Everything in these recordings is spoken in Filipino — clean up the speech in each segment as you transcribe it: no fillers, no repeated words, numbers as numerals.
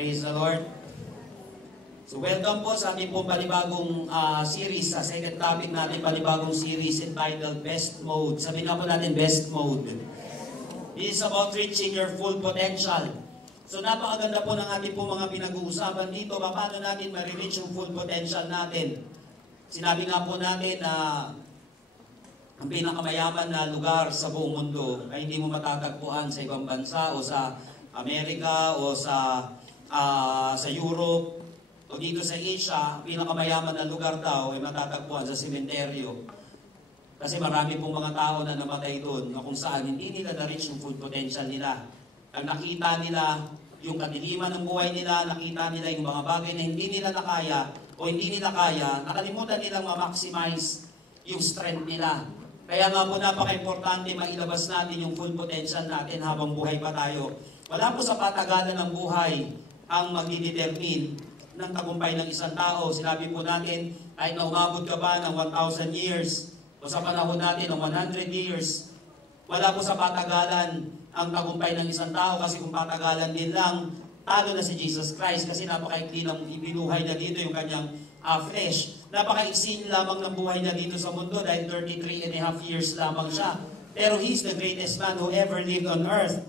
Praise the Lord. So welcome po sa ating pong panibagong series, sa second topic natin, panibagong series entitled Best Mode. Sabihin nga po natin, Best Mode. This is about reaching your full potential. So napakaganda po ng ating pong mga pinag-uusapan dito, paano natin ma-reach yung full potential natin. Sinabi nga po natin na ang pinakamayaman na lugar sa buong mundo ay hindi mo matatagpuan sa ibang bansa o sa Amerika o sa Europe o dito sa Asia. Pinakamayaman na lugar daw ay matatagpuan sa sementeryo. Kasi marami pong mga tao na namatay doon na kung saan hindi nila na-reach yung full potential nila. Ang nakita nila yung kadiliman ng buhay nila, nakita nila yung mga bagay na hindi nila nakaya o hindi nila kaya, nakalimutan nilang ma-maximize yung strength nila. Kaya nga po napaka-importante mailabas natin yung full potential natin habang buhay pa tayo. Wala po sa patagalan ng buhay ang magdidetermine ng tagumpay ng isang tao. Sinabi po natin, kahit na umabot ka ba ng 1,000 years o sa panahon natin ng 100 years, wala po sa patagalan ang tagumpay ng isang tao kasi kung patagalan din lang, talo na si Jesus Christ kasi napakaikli ng ibinuhay na dito yung kanyang flesh. Napakaiksin lamang ng buhay niya dito sa mundo dahil 33 and a half years lamang siya. Pero He's the greatest man who ever lived on earth.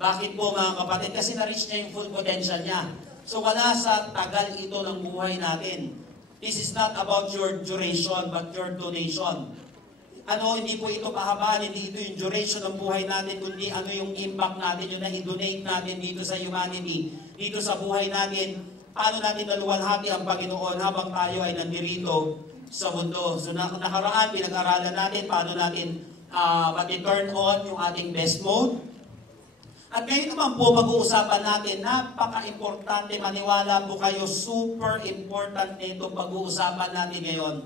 Bakit po mga kapatid? Kasi na-reach niya yung full potential niya. So wala sa tagal ito ng buhay natin. This is not about your duration but your donation. Hindi po ito pahabaan, hindi ito yung duration ng buhay natin, kundi ano yung impact natin, yung na-donate natin dito sa humanity, dito sa buhay natin. Paano natin naluwalhati ang Panginoon habang tayo ay nandirito sa mundo. So nakaraan, pinag-aralan natin paano natin mati-turn on yung ating best mode. At ngayon naman po, pag-uusapan natin, napaka-importante, maniwala po kayo, super important nito pag-uusapan natin ngayon.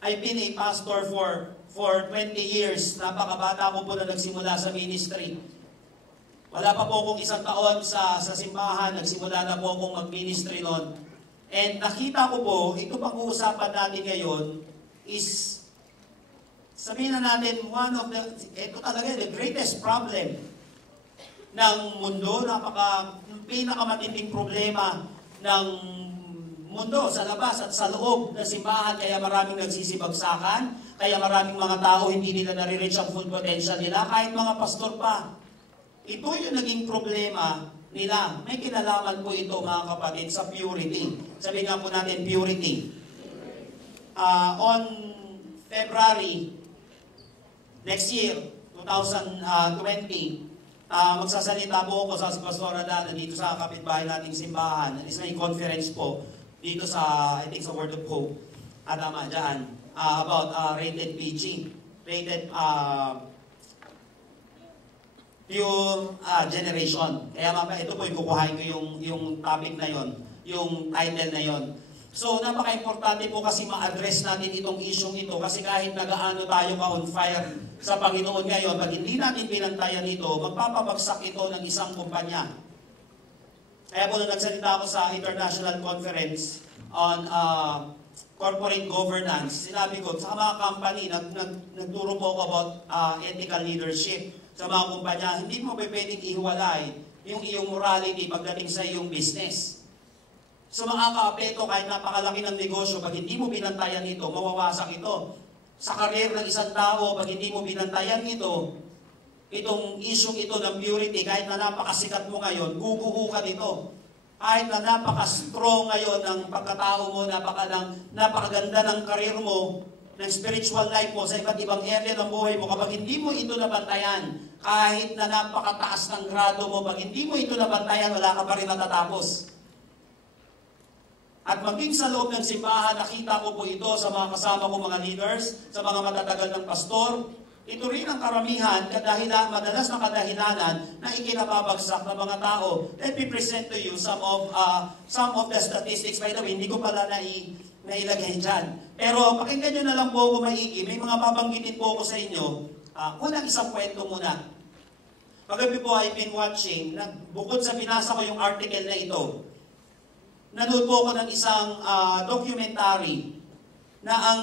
I've been a pastor for 20 years. Napakabata ko po na nagsimula sa ministry. Wala pa po akong isang taon sa simbahan, nagsimula na po akong mag-ministry noon. And nakita ko po, ito pag-uusapan natin ngayon is, sabihin na natin, ito talaga the greatest problem ng mundo, pinakamatinding problema ng mundo sa labas at sa loob ng simbahan, kaya maraming nagsisibagsakan, kaya maraming mga tao hindi nila nare-reach ang full potential nila, kahit mga pastor pa. Ito yung naging problema nila. May kinalaman po ito mga kapatid sa purity. Sabi nga po natin purity. On February next year, 2020, magsasalita po ako sa Pastor Adana dito sa kapitbahay nating simbahan. At may conference po dito sa, I think sa Word of Hope, tama dyan, about rated PG, rated pure generation. Kaya ito po yung kukuhain ko yung topic na yon, yung title na yon. So napaka-importante po kasi ma-address natin itong issue ito kasi kahit nagaano tayo ka on fire sa Panginoon ngayon, pag hindi natin pinantayan ito, magpapabagsak ito ng isang kumpanya. Kaya po nung nagsalita ako sa International Conference on Corporate Governance, sinabi ko sa mga company, nagturo po ako about ethical leadership sa mga kumpanya. Hindi mo pwedeng ihiwalay yung iyong morality pagdating sa iyong business. So makaka-apekto kahit napakalaki ng negosyo, pag hindi mo binantayan ito, mawawasak ito. Sa karir ng isang tao, pag hindi mo binantayan ito, itong issue ito ng purity, kahit na napakasikat mo ngayon, guguho ka dito. Kahit na napaka-strong ngayon ng pagkatao mo, napakaganda ng karir mo, ng spiritual life mo, sa iba't ibang area ng buhay mo, kapag hindi mo ito nabantayan, kahit na napakataas ng grado mo, pag hindi mo ito nabantayan, wala ka pa rin natatapos. At maging sa loob ng simbahan, nakita ko po ito sa mga kasama ko mga leaders, sa mga matatagal ng pastor. Ito rin ang karamihan, madalas na kadahilanan na ikinababagsak ng mga tao. Let me present to you some of the statistics. By the way, hindi ko pala nailagay dyan. Pero pakinggan nyo na lang po ako maigi. May mga babanggitin po ako sa inyo. Unang isang kwento muna. Kagabi po, I've been watching, bukod sa binasa ko yung article na ito, nanood po ako ng isang documentary na ang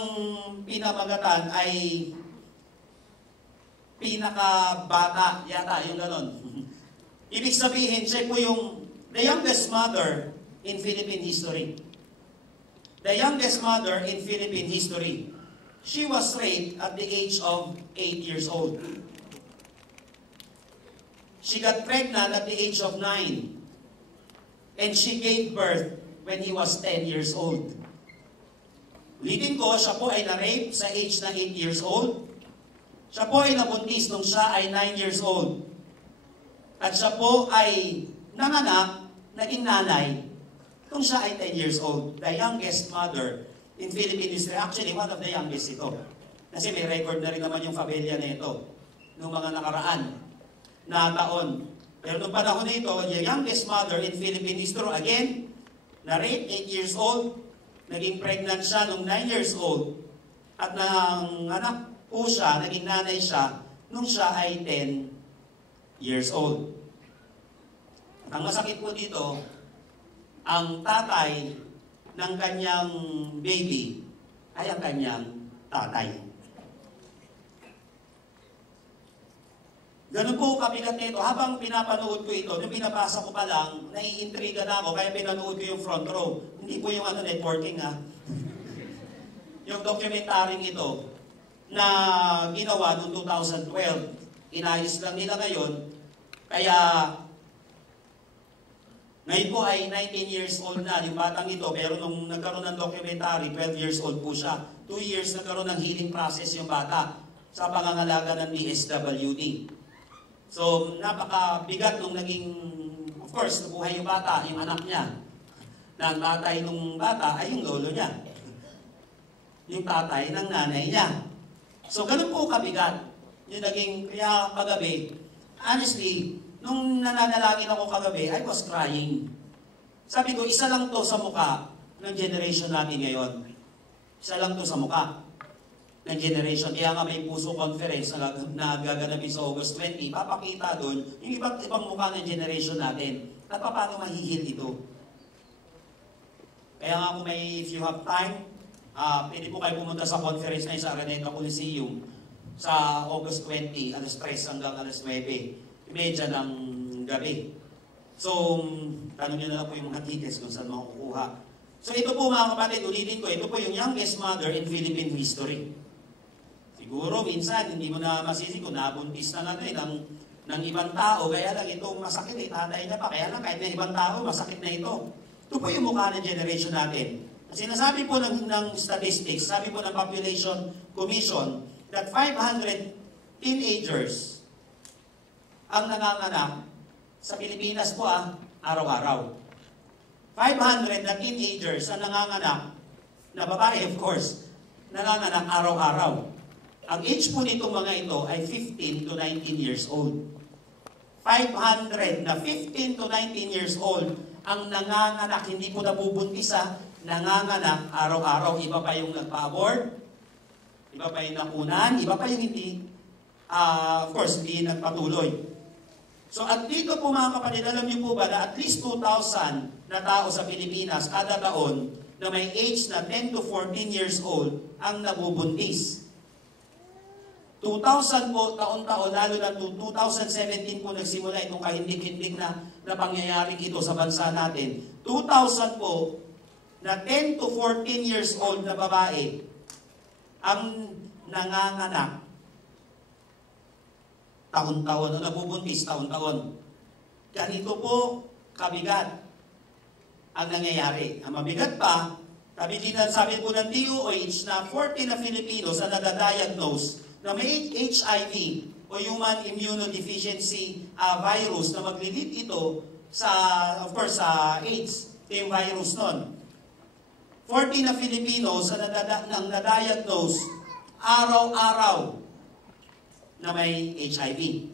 pinamagatan ay pinakabata yata, yung ganon. Ibig sabihin, siya po yung the youngest mother in Philippine history. The youngest mother in Philippine history. She was raped at the age of 8 years old. She got pregnant at the age of 9. And she gave birth when he was 10 years old. Ulitin ko, siya po ay na-rape sa age na 8 years old. Siya po ay nabuntis nung siya ay 9 years old. At siya po ay nanganak, naging nanay, nung siya ay 10 years old. The youngest mother in Philippine history. Actually, one of the youngest ito. Kasi may record na rin naman yung familia na ito noong mga nakaraan na taon. Pero noong panahon na ito, the youngest mother in Philippine history, again, na-rape, 8 years old, naging pregnant siya nung 9 years old, at nanganak po siya, naging nanay siya, nung siya ay 10 years old. Ang masakit po dito, ang tatay ng kanyang baby ay ang kanyang tatay. Ganun po kabigat nito. Habang pinapanood ko ito, nung pinabasa ko pa lang, naiintriga na ako, kaya pinanood ko yung front row. Hindi po yung networking yung documentaryong ito na ginawa noong 2012. Inayos lang nila ngayon. Kaya ngayon po ay 19 years old na yung batang ito, pero nung nagkaroon ng documentary, 12 years old po siya. 2 years nagkaroon ng healing process yung bata sa pangangalaga ng DSWD. So, napakabigat nung naging, of course, nabuhay yung bata, yung anak niya. Na ang tatay nung bata ay yung lolo niya. Yung tatay ng nanay niya. So, ganun po kabigat. Yung naging, kaya kagabi, honestly, nung nananalangin ako kagabi, I was crying. Sabi ko, isa lang to sa muka ng generation natin ngayon. Isa lang to sa muka ng generation. Kaya nga may puso conference na gaganapin sa August 20, papakita doon yung iba't ibang mukha ng generation natin at paano mahihil ito. Kaya nga kung if you have time, pwede po kayo pumunta sa conference na sa Araneta Coliseum sa August 20, alas 3 hanggang alas 9, medya ng gabi. So, tanong nyo na lang po yung mga tickets kung saan makukuha. So ito po mga kapatid, ulitin ko, ito po yung youngest mother in Philippine history. Siguro minsan, hindi mo na masisi kung nabuntis na ng ibang tao, kaya lang ito masakit tatay niya pa, kaya lang kahit na ibang tao, masakit na ito. Ito po yung mukha ng generation natin. Sinasabi po ng statistics, sabi po ng Population Commission, that 500 teenagers ang nanganganak sa Pilipinas po araw-araw. 500 na teenagers ang nanganganak, na babae of course, nanganganak araw-araw. Ang age po nitong mga ito ay 15 to 19 years old. 500 na 15 to 19 years old ang nanganganak, hindi po nabubuntis nanganganak araw-araw. Iba pa yung nagpa-abort, iba pa yung nakunan, iba pa yung hindi, of course, hindi nagpatuloy. So at dito po mga kapatid, alam niyo po ba na at least 2,000 na tao sa Pilipinas kada taon na may age na 10 to 14 years old ang nabubuntis. 2,000 po taon-taon, lalo na 2017 po nagsimula itong kahindik-hindik na pangyayaring ito sa bansa natin. 2,000 po na 10 to 14 years old na babae ang nanganganak taon-taon, o nabubuntis taon-taon. Ganito po kabigat ang nangyayari. Ang mabigat pa, sabi po ng DOH na 40 na Filipinos ang nadadiagnose na may HIV o Human Immunodeficiency virus na maglilid ito sa, of course, sa AIDS, yung virus nun. 40 na Filipinos ang nadadiagnose araw-araw na may HIV.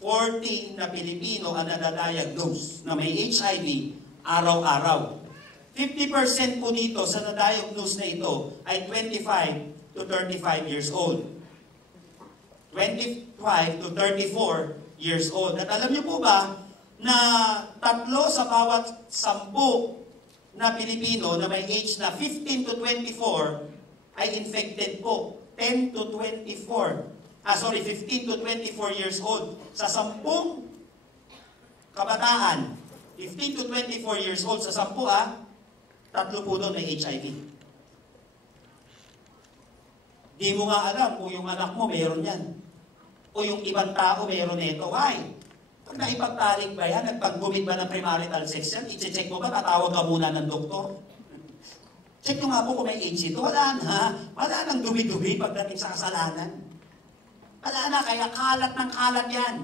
40 na Pilipino ang nadadiagnose na may HIV araw-araw. 50% po dito sa na-diagnose na ito ay 25 to 35 years old. 25 to 34 years old. At alam niyo po ba na 3 sa bawat 10 na Pilipino na may age na 15 to 24 ay infected po. 10 to 24. 15 to 24 years old. Sa 10 kabataan 15 to 24 years old sa 10, 3 po doon may HIV. Di mo nga alam kung yung anak mo mayroon yan. O yung ibang tao mayroon nito. Why? Pag naipagtalik ba yan, nagpaggumit ba ng premarital sex yan, i-check mo ba, tatawag ka muna ng doktor? Check nyo nga po kung may AIDS ito. Wala na. Wala nang dumi-dumi pagdating sa kasalanan. Wala na, kaya kalat ng kalat yan.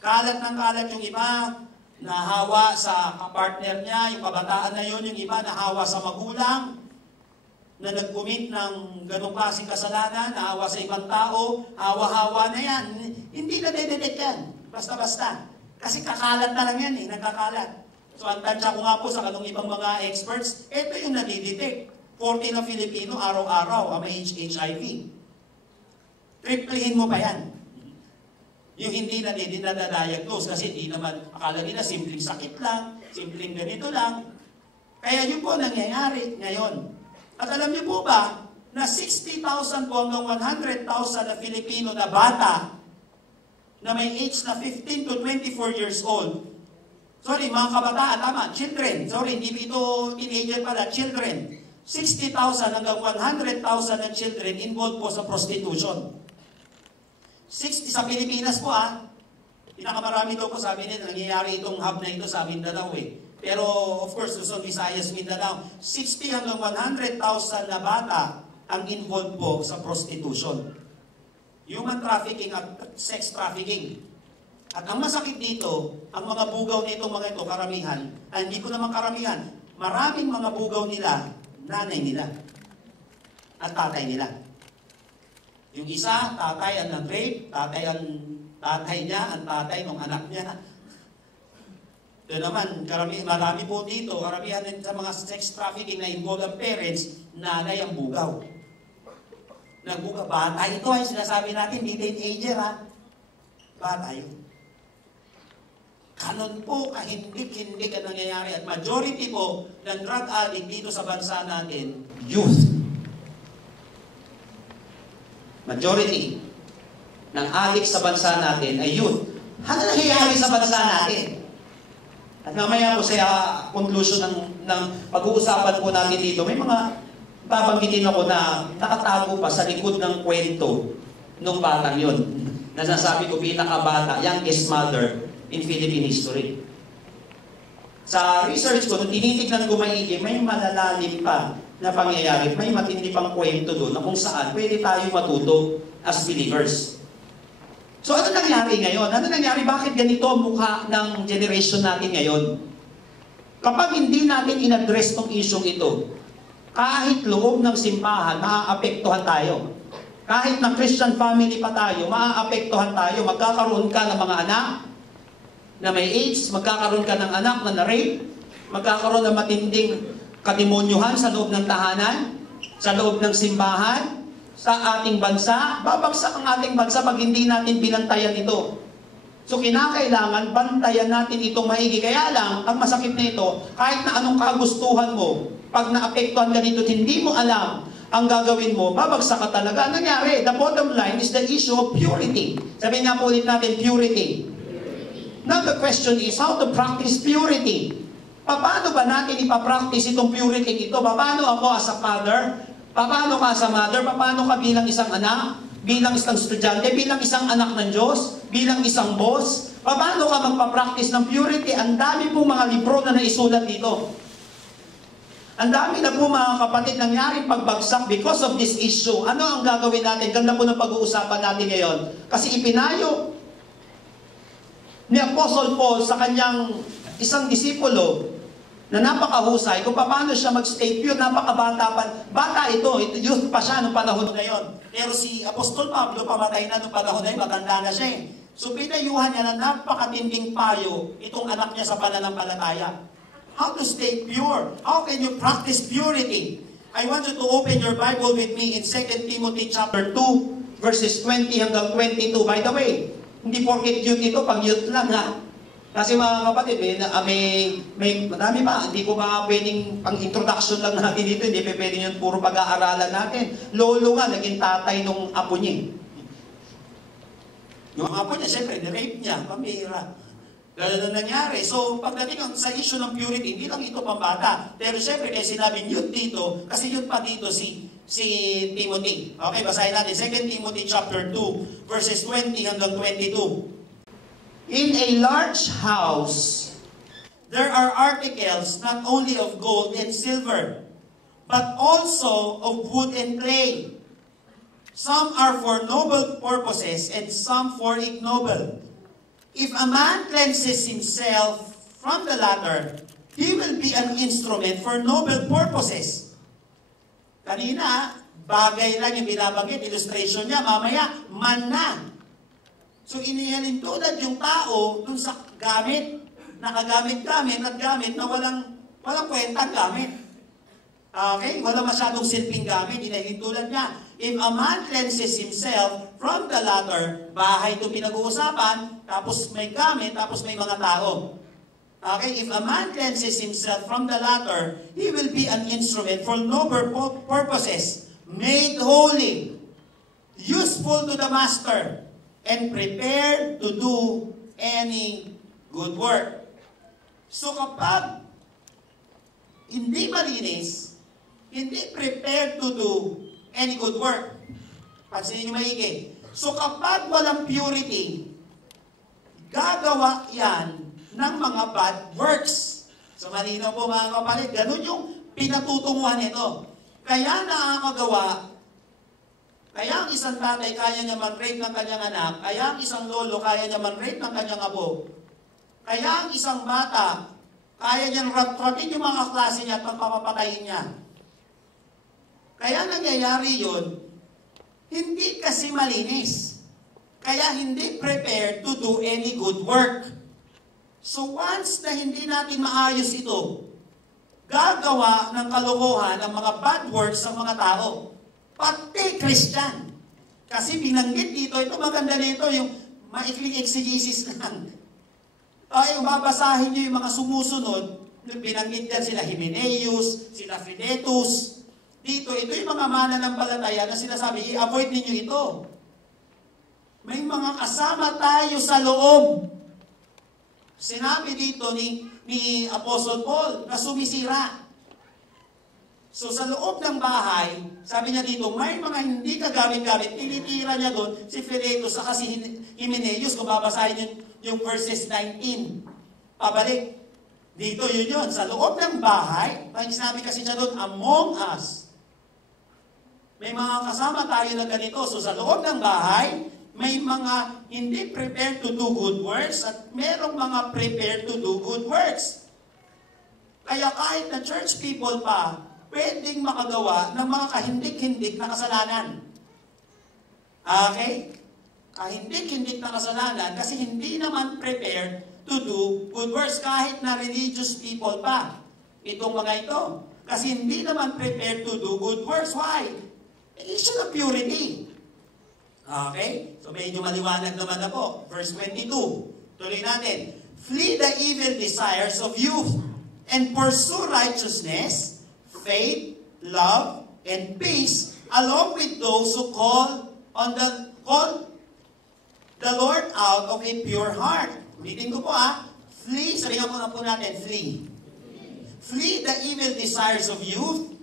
Kalat ng kalat yung iba, nahawa sa partner niya, yung kabataan na yun, yung iba nahawa sa magulang, na nag-commit ng ganong klaseng kasalanan, nahawa sa ibang tao, hawa-hawa na yan. Hindi na dedetect yan. Basta-basta. Kasi kakalat na lang yan eh, nagkakalat. So ang tansya ko nga po sa kanong ibang mga experts, ito yung nadidetect. 40 na Filipino, araw-araw, may HIV. Triplehin mo pa yan. Yung hindi na diagnose kasi hindi naman, akala nila simpleng sakit lang, simpleng ganito lang. Kaya yun po nangyayari ngayon. At alam niyo po ba, na 60,000 po hanggang 100,000 na Filipino na bata na may age na 15 to 24 years old. Sorry, mga kabataan, tama, children. Sorry, hindi ito teenager pala, children. 60,000 hanggang 100,000 na children involved po sa prostitution. 60 sa Pilipinas po pinakamarami daw po sabi nila, nangyayari itong hub na ito sa Mindanao eh. Pero of course, Luzon, Visayas, Mindanao, 60 hanggang 100,000 na bata ang involved po sa prostitution. Human trafficking at sex trafficking. At ang masakit dito, ang mga bugaw nitong mga ito, karamihan, hindi ko naman karamihan, maraming mga bugaw nila, nanay nila at tatay nila. Yung isa, tatay ang nag-rape, tatay niya, ang tatay ng anak niya. Ito naman, marami po dito, karamihan din sa mga sex trafficking na involved ang parents, nanay ang bugaw. Nagbugaw, bata ito ay sinasabi natin, hindi teenager bata yun. Kanon po, kahindik-hindik ang nangyayari. At majority po ng drug addict dito sa bansa natin, youth. Majority ng addict sa bansa natin ay youth. Ano nangyayari sa bansa natin? At mamaya po sa conclusion ng pag-uusapan po natin dito, may mga babanggitin ako na nakatago pa sa likod ng kwento nung batang yun. Nasasabi ko pinakabata, youngest mother in Philippine history. Sa research ko, nung tinitignan ko maigi, may malalalim pa na pangyayari, may matindi pang kwento doon na kung saan pwede tayo matuto as believers. So ano nangyari ngayon? Ano nangyari? Bakit ganito ang mukha ng generation natin ngayon? Kapag hindi natin in-address tong isyong ito, kahit loob ng simbahan, maaapektuhan tayo. Kahit na Christian family pa tayo, maaapektuhan tayo. Magkakaroon ka ng mga anak na may AIDS, magkakaroon ka ng anak na na-rape, magkakaroon ng matinding kademonyuhan sa loob ng tahanan, sa loob ng simbahan, sa ating bansa. Babagsak ang ating bansa pag hindi natin binantayan ito. So kinakailangan bantayan natin itong maigi. Kaya lang, ang masakit nito, kahit na anong kagustuhan mo, pag naapektuhan ka nito, hindi mo alam ang gagawin mo, babagsak ka talaga. Ang nangyari, the bottom line is the issue of purity. Sabihin nga po ulit natin, purity. Now the question is, how to practice purity? Paano ba natin ipapractice itong purity ito? Paano ako as a father? Paano ka as a mother? Paano ka bilang isang anak? Bilang isang estudyante? Bilang isang anak ng Diyos? Bilang isang boss? Paano ka magpapractice ng purity? Ang dami pong mga libro na naisulat dito. Ang dami na po mga kapatid nangyaring pagbagsak because of this issue. Ano ang gagawin natin? Ganda po ng pag-uusapan natin ngayon. Kasi ipinayo ni Apostle Paul sa kanyang isang disipulo na napakahusay kung paano siya mag-stay pure, napakabata pa. Bata ito, youth pa siya noong panahon na yon. Pero si Apostol Pablo, pamatay na noong panahon na yun, matanda na siya eh. So pinayuhan niya na napakatinding payo itong anak niya sa pananampalataya. How to stay pure? How can you practice purity? I want you to open your Bible with me in 2 Timothy chapter 2, verses 20 hanggang 22. By the way, hindi porket youth ito, pang youth lang Kasi mga kapatid, may madami pa. Hindi ko ba pwedeng pang-introduction lang natin dito. Hindi pa pwedeng yun puro pag-aaralan natin. Lolo nga, naging tatay nung apo niya. Yung apo niya, siyempre, ni-rape niya, pamira. Ganun ang nangyari. So, pagdating sa issue ng purity, hindi lang ito pambata. Pero syempre, kaya sinabing youth dito, kasi youth pa dito si Timothy. Okay, basahin natin. 2 Timothy chapter 2, verses 20 hanggang 22. In a large house, there are articles not only of gold and silver, but also of wood and clay. Some are for noble purposes, and some for ignoble. If a man cleanses himself from the latter, he will be an instrument for noble purposes. Kanina, bagay lang yung binabanggit, illustration niya, mamaya, man na. So, inihalin tulad yung tao dun sa gamit, nakagamit-gamit at gamit na walang kwentang gamit. Okay? Wala masyadong silping gamit, inihalin tulad niya. If a man cleanses himself from the latter, bahay ito pinag-uusapan, tapos may gamit, tapos may mga tao. Okay? If a man cleanses himself from the latter, he will be an instrument for noble purposes, made holy, useful to the master, and prepared to do any good work. So kapag hindi malinis, hindi prepared to do any good work. Pansinin niyo maigi. So kapag walang purity, gagawa yan ng mga bad works. So malinaw po mga kapalit, ganun yung pinatutunguhan nito. Kaya nakakagawa, kaya ang isang tatay kaya niya man-rape ng kanyang anak, kaya ang isang lolo kaya niya man-rape ng kanyang abo, kaya ang isang bata kaya niyang rat-ratin yung mga klase niya at pagpapatayin niya. Kaya nangyayari yun, hindi kasi malinis. Kaya hindi prepared to do any good work. So once na hindi natin maayos ito, gagawa ng kalokohan ng mga bad works sa mga tao. Pati Christian. Kasi binanggit dito, ito maganda nito, yung maikling exegesis lang. Ay, babasahin niyo yung mga sumusunod, binanggit yan sila Hymenaeus, sila Philetus. Dito, ito yung mga mananampalataya na sinasabi, i-avoid ninyo ito. May mga kasama tayo sa loob. Sinabi dito ni Apostle Paul na sumisira. So sa loob ng bahay, sabi niya dito, may mga hindi kagamit-gamit, tinitira niya doon si Philetus sa si Hymenaeus, kung babasahin yung verses 19. Pabalik. Dito yun. Sa loob ng bahay, sinabi kasi niya doon, among us. May mga kasama tayo na ganito. So sa loob ng bahay, may mga hindi prepared to do good works at merong mga prepared to do good works. Kaya kahit na church people pa, pwedeng makagawa ng mga kahindik-hindik na kasalanan. Okay? Kahindik-hindik na kasalanan kasi hindi naman prepared to do good works kahit na religious people pa. Itong mga ito. Kasi hindi naman prepared to do good works. Why? Issue of purity. Okay? So medyo maliwanag naman na po. Verse 22. Tuloy natin. Flee the evil desires of youth and pursue righteousness, faith, love, and peace, along with those who call the Lord out of a pure heart. Ulitin ko po Flee, sabihin po natin, flee. Flee the evil desires of youth.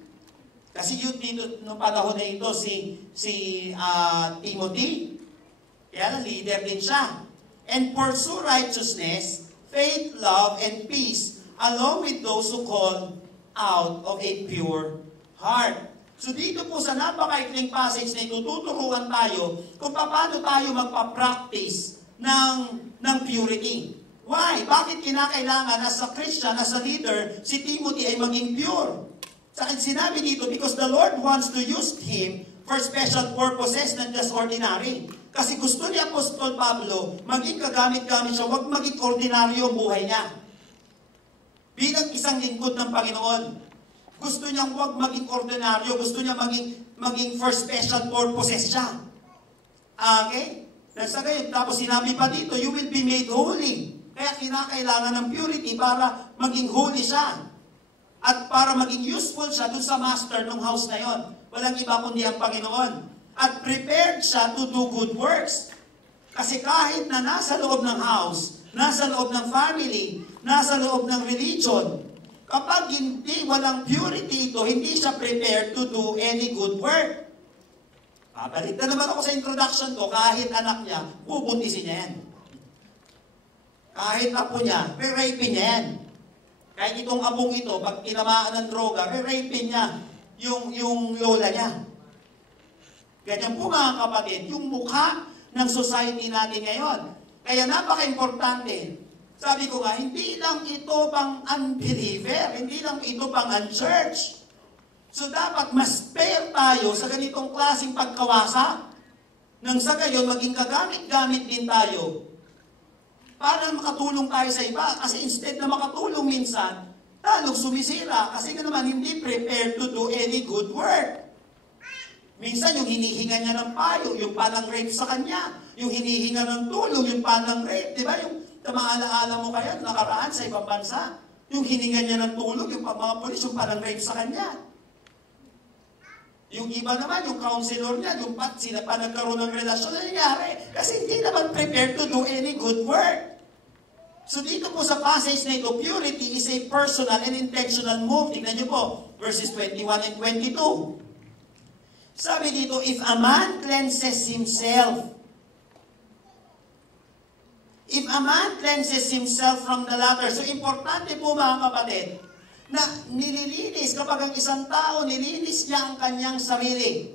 Kasi youth dito, nung panahon na ito, si Timothy, kaya leader din siya. And pursue righteousness, faith, love, and peace, along with those who call out of a pure heart. So dito po sa napakaikling passage na ito, tuturuan tayo kung paano tayo magpa-practice ng purity. Why? Bakit kinakailangan as a Christian, as a leader, si Timothy ay maging pure? Sinabi dito, because the Lord wants to use him for special purposes, not just ordinary. Kasi gusto ni Apostol Pablo, maging kagamit-gamit siya, huwag maging ordinaryo ang buhay niya. Bilang isang lingkod ng Panginoon, gusto niyang huwag maging ordinaryo, gusto niya maging for special purposes siya. Okay? Tapos sinabi pa dito, you will be made holy. Kaya kinakailangan ng purity para maging holy siya. At para maging useful siya dun sa master ng house na yon. Walang iba kundi ang Panginoon. At prepared siya to do good works. Kasi kahit na nasa loob ng house, nasa loob ng family, nasa loob ng religion. Kapag walang purity ito, hindi siya prepared to do any good work. Babalik na naman ako sa introduction ko, kahit anak niya, bubuntisin niya yan. Kahit apo niya, re-rape niya yan. Kahit itong abong ito, pag tinamaan ng droga, re-rape niya yung lola niya. Ganyan po mga kapatid, yung mukha ng society natin ngayon. Kaya napaka-importante. Sabi ko nga, hindi lang ito pang unbeliever, hindi lang ito pang unchurch. So dapat mas fair tayo sa ganitong klaseng pagkawasa nang sa gayon maging kagamit-gamit din tayo para makatulong tayo sa iba. Kasi instead na makatulong minsan, talong sumisira kasi nga naman hindi prepared to do any good work. Minsan yung hinihinga niya ng payo, yung panang rape sa kanya, yung hinihinga ng tulong, yung panang rape, di ba? Yung maalaala mo kaya nakaraan sa ibang bansa, yung hininga niya ng tulong, yung mga polis, yung panang rape sa kanya. Yung iba naman, yung counselor niya, yung sila pa nagkaroon ng relasyon na nangyari. Kasi hindi naman prepared to do any good work. So dito po sa passage na ito, purity is a personal and intentional move. Tignan niyo po, verses 21 and 22. Sabi dito, if a man cleanses himself from the latter. So importante po mga kapatid, na nililinis kapag ang isang tao, nilinis niya ang kanyang sarili.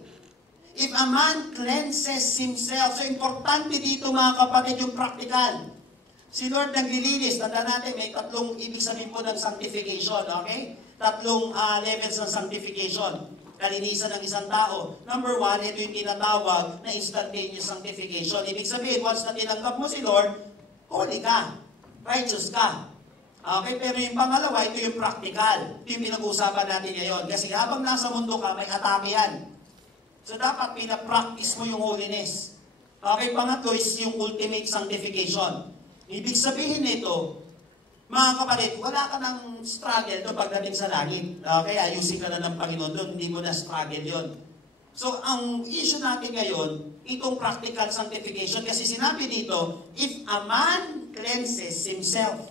If a man cleanses himself. So importante dito mga kapatid yung practical. Si Lord naglilinis. Tanda natin, may tatlong ibig sabihin po ng sanctification. Okay? Tatlong levels ng sanctification. Kalinisan ng isang tao. Number 1, ito yung tinatawag na instantaneous sanctification. Ibig sabihin, once na tinanggap mo si Lord, holy ka. Righteous ka. Okay, pero yung pangalawa, ito yung practical. Ito yung pinag-uusapan natin ngayon. Kasi habang nasa mundo ka, may atake yan. So dapat pinapractice mo yung holiness. Okay, pangatlo is yung ultimate sanctification. Ibig sabihin nito, mga kapatid, wala ka ng struggle doon pagdating sa langit. Okay, ayusin ka na ng Panginoon doon, hindi mo na struggle yon. So, ang issue natin ngayon, itong practical sanctification, kasi sinabi dito, if a man cleanses himself.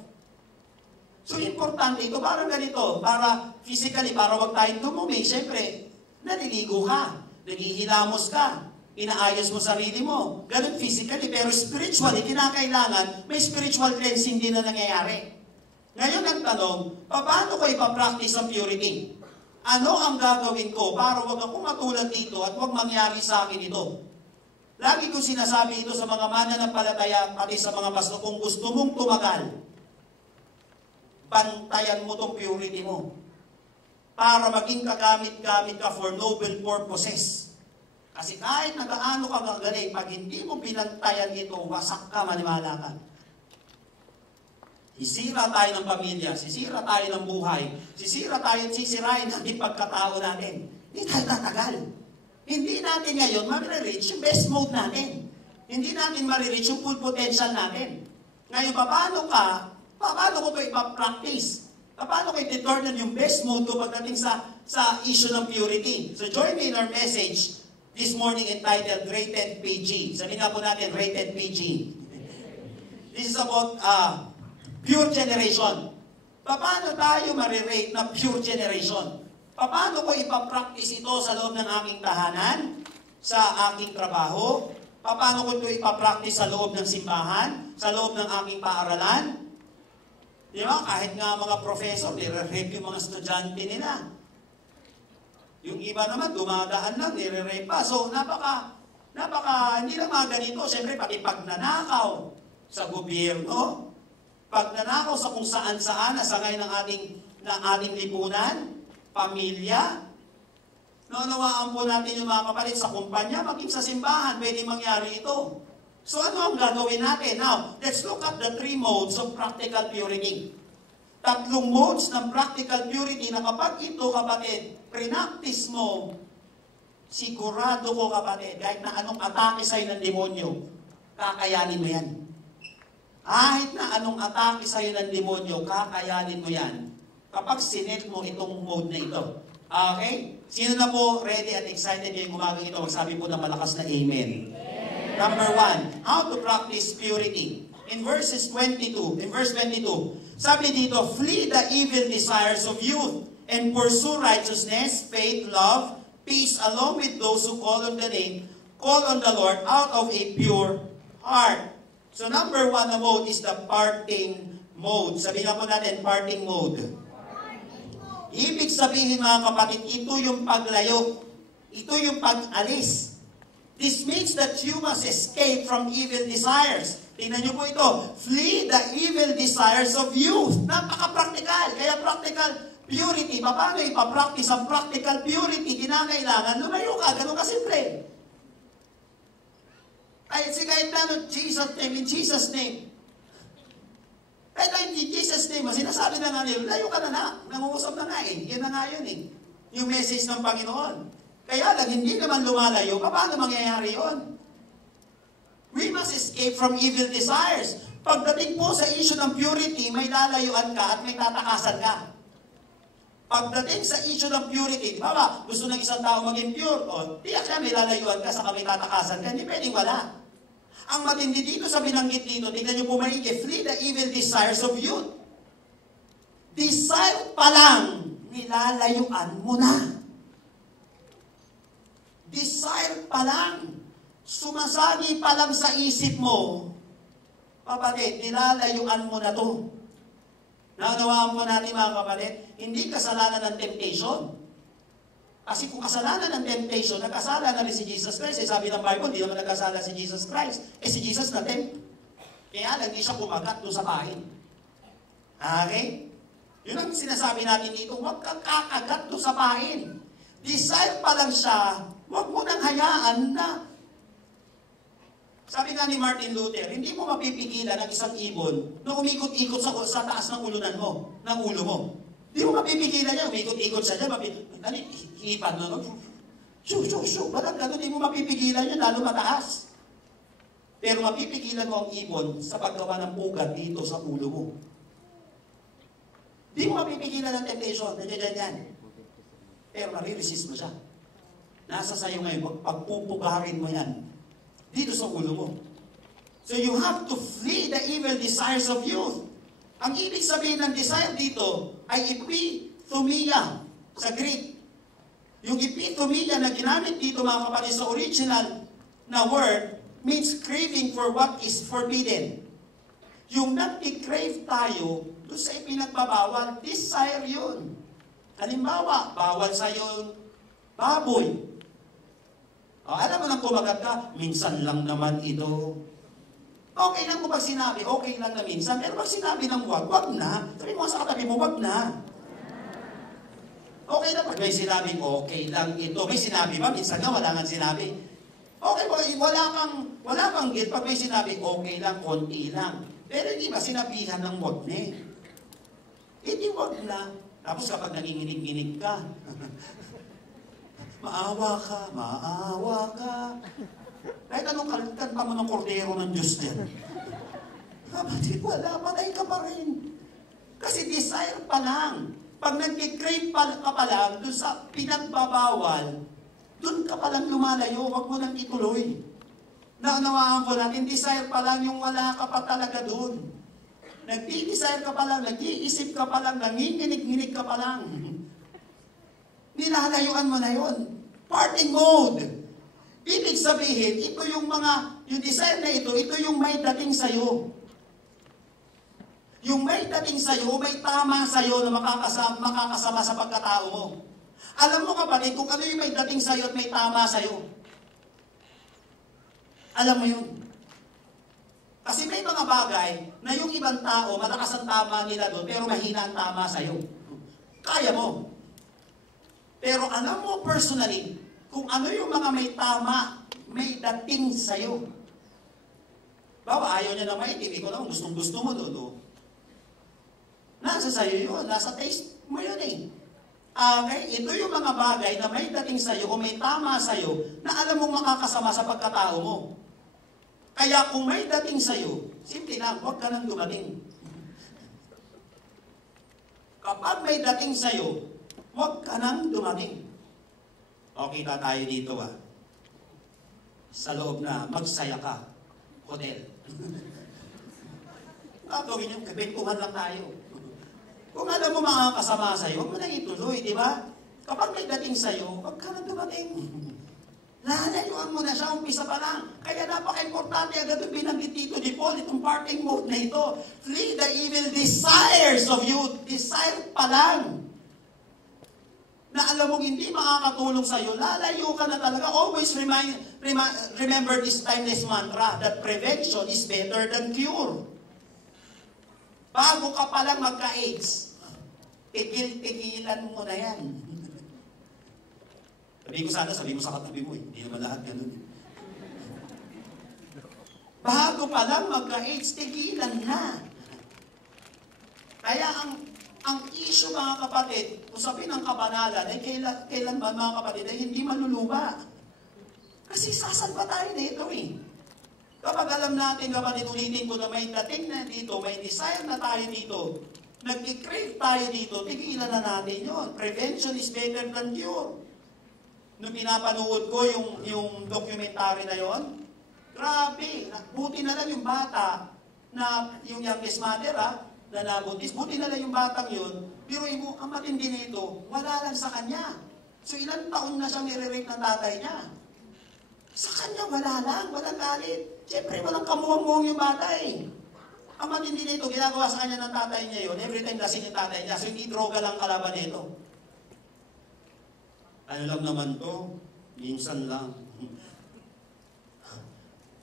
So, importante ito, para ganito, para physically, para wag tayong dumumi, syempre, naliligo ka, naghihilamos ka, inaayos mo sarili mo. Ganun physically, pero spiritually, kinakailangan, may spiritual cleansing din na nangyayari. Ngayon ang tanong, paano ko ipapractice ang purity? Ano ang gagawin ko para wag ako matulad dito at wag mangyari sa akin ito? Lagi ko sinasabi ito sa mga mananampalataya, pati sa mga pastor, kung gusto mong tumagal, bantayan mo tong purity mo para maging kagamit-gamit ka for noble purposes. Kasi kahit nagaano ka gagaling, pag hindi mo binantayan ito, wasak ka, maniwala ka. Sisira tayo ng pamilya, sisira tayo ng buhay, sisira tayo at sisirain ang pagkatao natin. Hindi tayo tatagal. Hindi natin ngayon ma-reach yung best mode natin. Hindi natin ma-reach yung full potential natin. Ngayon, paano ko ito ipapractice? Paano ko i-determine yung best mode ko pagdating sa issue ng purity? So join me in our message this morning entitled Rated PG. Sabihin nga po natin, Rated PG. This is about pure generation. Paano tayo marirate na pure generation? Paano ko ipapractice ito sa loob ng aking tahanan, sa aking trabaho? Paano ko ito ipapractice sa loob ng simbahan, sa loob ng aking paaralan? Di ba? Kahit nga mga professor, nire-rape yung mga estudyante nila. Yung iba naman, dumadaan lang, nire-rape pa. So, hindi lang mga ganito. Siyempre, pati pagnanakaw sa gobyerno, pagnanakaw sa kung saan-saan, nasangay ng ating lipunan, pamilya. Naunawaan po natin yung mga kapatid sa kumpanya, maging sa simbahan, pwede mangyari ito. So ano ang gagawin natin? Now, let's look at the 3 modes of practical purity. Tatlong modes ng practical purity na kapag ito, kapatid, prinactice mo, sigurado ko, kapatid, kahit na anong atake sa'yo ng demonyo, kakayanin mo yan. Kahit na anong atake sa'yo ng demonyo, kakayanin mo yan. Kapag sinet mo itong mode na ito. Okay? Sino na po ready at excited ngayong umagang ito? Magsabi po ng malakas na amen. Number 1, how to practice purity. in verse 22, sabi dito, flee the evil desires of youth and pursue righteousness, faith, love, peace, along with those who call on the Lord out of a pure heart. So number 1 na mode is the parting mode. Sabihin po natin, parting mode. Ibig sabihin mga kapatid, ito yung paglayo. Ito yung pag-alis. This means that you must escape from evil desires. Tingnan niyo po ito. Flee the evil desires of youth. Napaka-practical. Kaya practical purity. Paano ipapractice ang practical purity? Kinakailangan, lumayo ka. Ganun kasimple. Ay, kahit na, Jesus name, in Jesus name. Kahit na in Jesus name, sinasabi na nga nila, layo ka na. Nangungusap na nga eh. Yan na nga yun eh. Yung message ng Panginoon. Kaya lang, hindi naman lumalayo. Paano mangyayari yun? We must escape from evil desires. Pagdating po sa issue ng purity, may lalayuan ka at may tatakasan ka. Pagdating sa issue ng purity, di ba gusto ng isang tao maging pure, o tiyak siya may lalayuan ka, saka may tatakasan ka, hindi pwedeng wala. Ang matindi dito sa binanggit dito, tingnan niyo po maigi, flee the evil desires of youth. Desire pa lang, nilalayuan mo na. Desire pa lang, sumasagi pa lang sa isip mo, kapatid, nilalayuan mo na to. Naunawaan po natin mga kapatid, hindi kasalanan ng temptation. Kasi kung kasalanan ng temptation, nagkasala na rin si Jesus Christ. Sabi ng Bible, hindi naman nagkasala si Jesus Christ. Si Jesus na tempt. Kaya lang, hindi siya kumagat doon sa pahin. Okay? Yun ang sinasabi natin dito, huwag kang kakagat doon sa pahin. Desire pa lang siya, huwag mo nang hayaan na. Sabi nga ni Martin Luther, hindi mo mapipigilan ang isang ibon na umikot-ikot sa taas ng ulunan mo, ng ulo mo. Hindi mo mapipigilan niya, umikot-ikot siya dyan, hipan na, no? Parang gano'n, hindi mo mapipigilan niya, lalo mataas. Pero mapipigilan mo ang ibon sa paggawa ng pugat dito sa ulo mo. Hindi mo mapipigilan ang temptation, nandiyan yan. Pero nare-resist mo siya. Nasa sayo ngayon, pagpupugarin mo yan, dito sa ulo mo. So you have to flee the evil desires of youth. Ang ibig sabihin ng desire dito ay epithumia sa Greek. Yung epithumia na ginamit dito mga kapatid sa original na word means craving for what is forbidden. Yung nag-crave tayo doon sa ipinagbabawal, desire yun. Halimbawa, bawal sa yung baboy. Alam mo nang kumagat ka, minsan lang naman ito. Okay lang kung pag sinabi, okay lang na minsan. Pero pag sinabi ng wag na. Sabi mo sa katabi mo, wag na. Okay lang pag may sinabing, okay lang ito. May sinabi ba? Minsan nga wala nga sinabi. Okay, wala kang guilt pag may sinabi, okay lang, konti lang. Pero hindi ba sinabihan ng wag na eh. Hindi wag na. Tapos kapag nanginginig-ginig ka, maawa ka. Kahit anong kanta mo ng kordero ng Diyos dyan. Kapatid, wala, patay ka pa rin. Kasi desire pa lang. Pag nag-crave ka pa lang, dun sa pinagbabawal, dun ka pa lang lumalayo, wag mo nang ituloy. Naunawaan ko natin, desire pa lang yung wala ka pa talaga dun. Nag-desire ka pa lang, nag-iisip ka pa lang, nanginginig-nginig ka pa lang. Nilalayuan mo na yun. Parting mode. Ibig sabihin, ito yung desire na ito yung may dating sa'yo. Yung may dating sa'yo, may tama sa'yo na makakasama sa pagkatao mo. Alam mo kapatid, kung ano yung may dating sa'yo at may tama sa'yo. Alam mo yun. Kasi may mga bagay na yung ibang tao, malakas ang tama nila doon, pero mahina ang tama sa'yo. Kaya mo. Pero alam mo personally, kung ano yung mga may tama, may dating sa'yo. Bawa, ayaw niya na maitim, ikaw lang gustong-gusto mo doon. Nasa sa'yo yun, nasa taste mo yun eh. Okay, ito yung mga bagay na may dating sa'yo o may tama sa'yo na alam mong makakasama sa pagkatao mo. Kaya kung may dating sa'yo, simple lang, huwag ka nang dumating. Kapag may dating sa'yo, huwag ka nang dumating. Okay na tayo dito Sa loob na, magsaya ka. Hotel. Gagawin yung kwentuhan lang tayo. Kung alam mo mga kasama sa'yo, huwag mo nang ituloy, di ba? Kapag may dating sa'yo, huwag ka na dumating. Lalayuan mo na siya, umpisa pa lang. Kaya napaka-importante agad yung binanggit dito ni Paul, itong parting mode na ito. Flee the evil desires of you. Desire pa lang. Na alam mong hindi makakatulong sa'yo, lalayo ka na talaga. Always remember this timeless mantra that prevention is better than cure. Bago ka palang magka-AIDS, tigilan mo na yan. Sabi mo sa katabi mo, hindi naman lahat ganun. Bago pa lang magka-AIDS, tigilan na. Kaya ang issue mga kapatid, usapin ng kabanalan, ay kailan ba mga kapatid, ay hindi maluluba. Kasi sasan pa tayo dito eh. Kapag alam natin, kapag ulitin ko na may dating na dito, may desire na tayo dito, nag-crave tayo dito, tigilan na natin yun. Prevention is better than cure. Nung pinapanood ko yung documentary na yon, grabe, buti na lang yung bata, na yung youngest mother na nabuntis, buti na lang yung batang yun, pero ang matindi nito, wala lang sa kanya. So ilang taon na siyang nire-rape ng tatay niya. Sa kanya, wala lang, walang galit. Siyempre, walang kamuwang-muwang yung bata eh. Ang matindi nito, ginagawa sa kanya ng tatay niya yun, every time lasing yung tatay niya, so hindi droga lang kalaban nito. Ano lang naman to, minsan lang.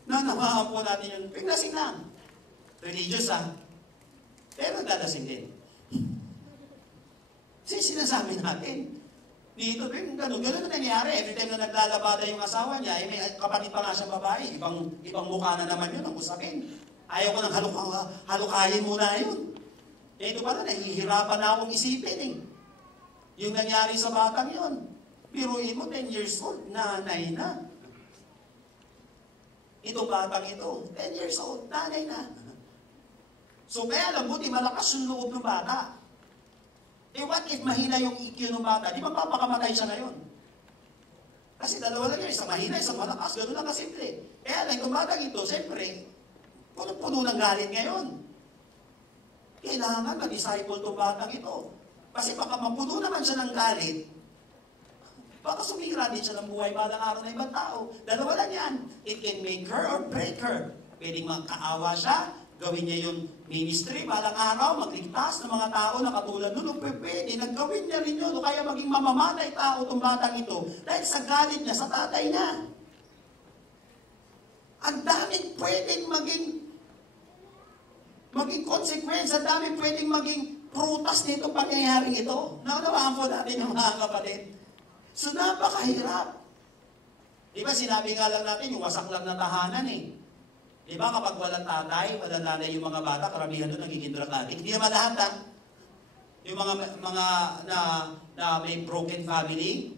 Nanawaan po natin yun, piglasing lang. Religious pero dadasing din. Sinasabi natin, dito din, ganun na nangyayari. Every time na naglalabada yung asawa niya, may kapatid pa nga siyang babae, ibang mukha na naman yun ang usapin. Ayaw ko nang halukayin muna yun. Ito pala, nahihirapan na akong isipin eh. Yung nangyari sa batang yun. Biruin mo, 10 years old, nanay na. Ito batang ito, 10 years old, nanay na. So kaya lang, buti malakas yung loob ng bata. What if mahina yung EQ ng bata? Di ba papakamatay siya ngayon? Kasi dalawa lang yun, isang mahina, isang malakas, gano'n lang kasimple. Kaya lang, itong batang ito, siyempre, puno-puno ng galit ngayon. Kailangan mag-disciple itong batang ito. Kasi baka mapuno naman siya ng galit, baka sumira din siya ng buhay balang araw na ibang tao. Dalawa lang yan. It can make her or break her. Pwedeng makaawa siya, gawin niya yung ministry balang araw, magligtas ng mga tao na katulad nun, pwede, naggawin niya rin yun, o kaya maging mamamatay tao itong batang ito dahil sa galit niya sa tatay niya. Ang daming pwedeng maging consequence, ang daming pwedeng maging prutas nito pangyayaring ito. Naunawaan po natin yung mga kapatid. So, napakahirap. Diba, sinabi nga lang natin, yung wasak lang na tahanan eh. Diba, kapag walang tatay, walang nanay yung mga bata, karamihan doon nagiging drug addict. Hindi naman lahat Yung mga na may broken family,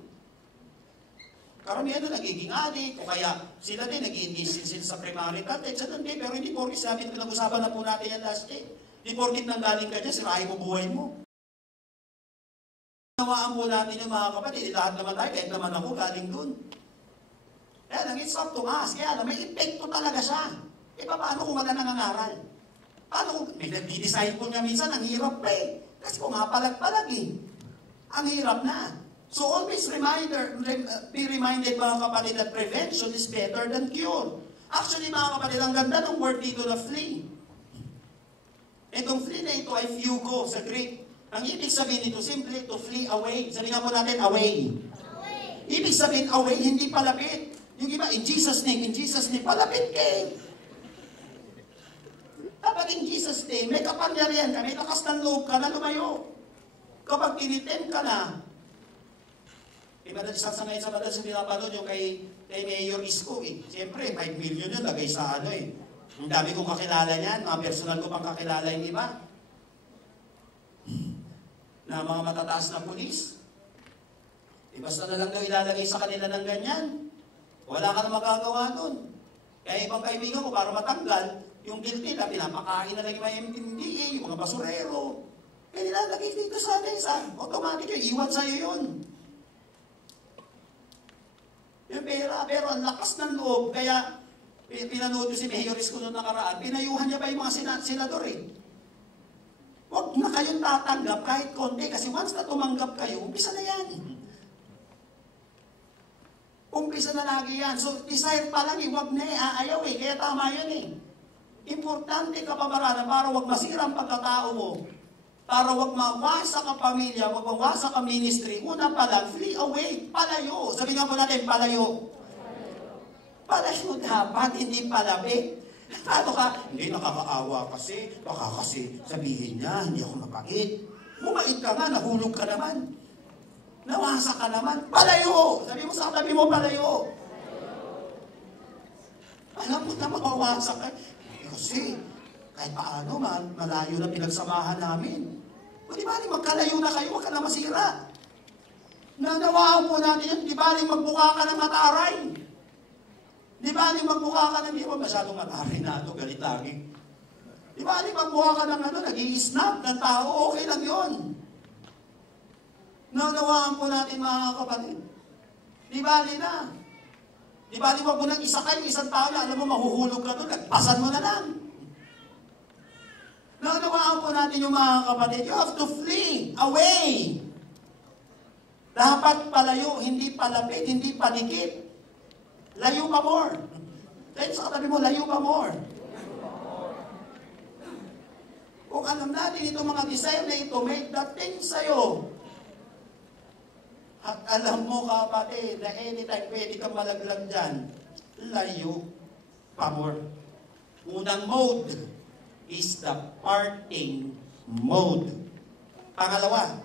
karamihan doon nagiging addict, o kaya sila din nag-i-engage sa premarital. Pero hindi porkit sabi, nag-usapan na po natin yan last day. Hindi porkit nang galing ka dyan, sirahin mo buhay mo. Nawaan po natin yung mga kapatid, lahat naman tayo, kahit naman ako galing dun. Kaya lang, it's up to us. Kaya lang, may epekto talaga siya. E paano kung wala nangangaral? Paano kung, may nag-design po niya minsan, ang hirap pa eh. Kasi kung mapalag-palag eh. Ang hirap na. So always be reminded mga kapatid that prevention is better than cure. Actually mga kapatid, ang ganda ng word dito na flee. Itong flee na ito ay fugo sa Greek. Ang ibig sabihin nito, simply to flee away. Sabihin nga po natin, away. Ibig sabihin, away, hindi palapit. Yung iba, in Jesus' name, palapit kayo. Dapat in Jesus' name, may kapangyarihan ka, may lakas ng loob ka na lumayo. Kapag tinitem ka na, iba na isang ngayon sa madalas yung pinapanood yung kay Mayor Isko eh. Siyempre, 5 million yun, lagay sa ano eh. Ang dami kong kakilala niyan, mga personal ko pang kakilala yung iba. Na mga matataas na pulis. Basta na lang daw ilalagay sa kanila ng ganyan. Wala ka na magagawa nun. Kaya ibang kaibigan ko, para matanggal, yung guilty na pinapakain na lang yung mga MTNDA, yung mga basurero. Kaya nilalagay dito sa mesa. Automatic yun, iwan sa'yo yun. Yung pera, pero ang lakas ng loob. Kaya pinanood si Mayor Isko noong nakaraan, pinayuhan niya pa yung mga senador eh. Huwag na kayong tatanggap kahit konti kasi once na tumanggap kayo, umpisa na yan. Umpisa na lagi yan. So, desire pa lang, huwag na aayaw kaya tama yan Importante ka pamaralan para huwag masira ang pagkatao mo. Para huwag mawasak ang pamilya, huwag mawasak ang ministry. Una pa lang, flee away, palayo. Sabi nga po natin, palayo. Palayo dapat, hindi palapit. Paano ka? Hindi, nakakaawa kasi, baka kasi sabihin niya, hindi ako mapait. Mumait ka nga, nahulog ka naman. Nawasak ka naman, palayo! Sabi mo sa katabi mo, palayo. Alam mo na mawasak ka. Kasi, kahit paano, malayo na pinagsamahan namin. O di ba, magkalayo na kayo, huwag ka na masira. Nanawaan po natin yun, di ba, magbuka ka ng mataray. Di ba, magbuka ka ng, di ba, masyadong mataray na ito, galit lagi. Di ba, magbuka ka ng nag-i-snap ng tao, okay lang yun. Nanawaan po natin, mga kapatid. Di bali na. Di bali, wag mo nang isakay isang tao na, alam mo, mahuhulog ka doon, nagpasan mo na lang. Nanawaan po natin yung mga kapatid, you have to flee away. Dapat palayo, hindi palapit, hindi panikit. Layo pa more. Dahil sa katabi mo, layo pa more. Kung alam natin itong mga desire na ito, may dating sa'yo. At alam mo kapatid, na anytime pwede kang malaglag dyan, layo pa more. Unang mode is the parting mode. Pangalawa,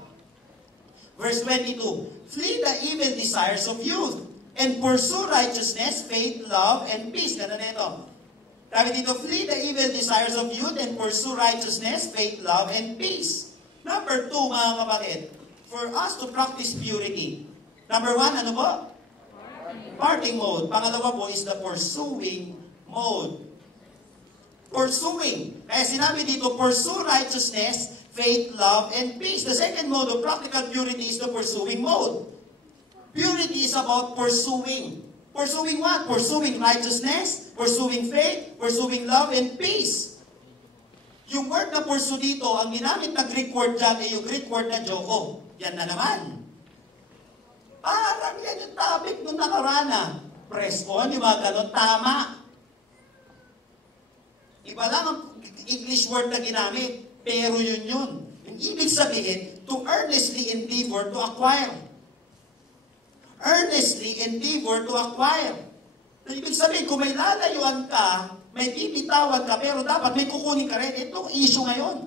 verse 22, flee the evil desires of youth and pursue righteousness, faith, love, and peace. Ganun na ito. Sabi dito, flee the evil desires of youth and pursue righteousness, faith, love, and peace. Number 2, mga kapatid, for us to practice purity. Number 1, ano po? Parting mode. Pangalawa po is the pursuing mode. Pursuing. Kaya sinabi dito, pursue righteousness, faith, love, and peace. The second mode of practical purity is the pursuing mode. Purity is about pursuing. Pursuing what? Pursuing righteousness, pursuing faith, pursuing love, and peace. Yung word na pursue dito, ang ginamit na Greek word dyan ay yung Greek word na joko. Yan na naman. Parang yan yung topic nung nakarana. Press on, yung mga ganon, tama. Iba lang ang English word na ginamit, pero yun yun. Yung ibig sabihin, to earnestly endeavor to acquire. Earnestly endeavor to acquire. Ibig sabihin, kung may lalayuan ka, may bibitawan ka, pero dapat may kukunin ka rin. Ito ang issue ngayon.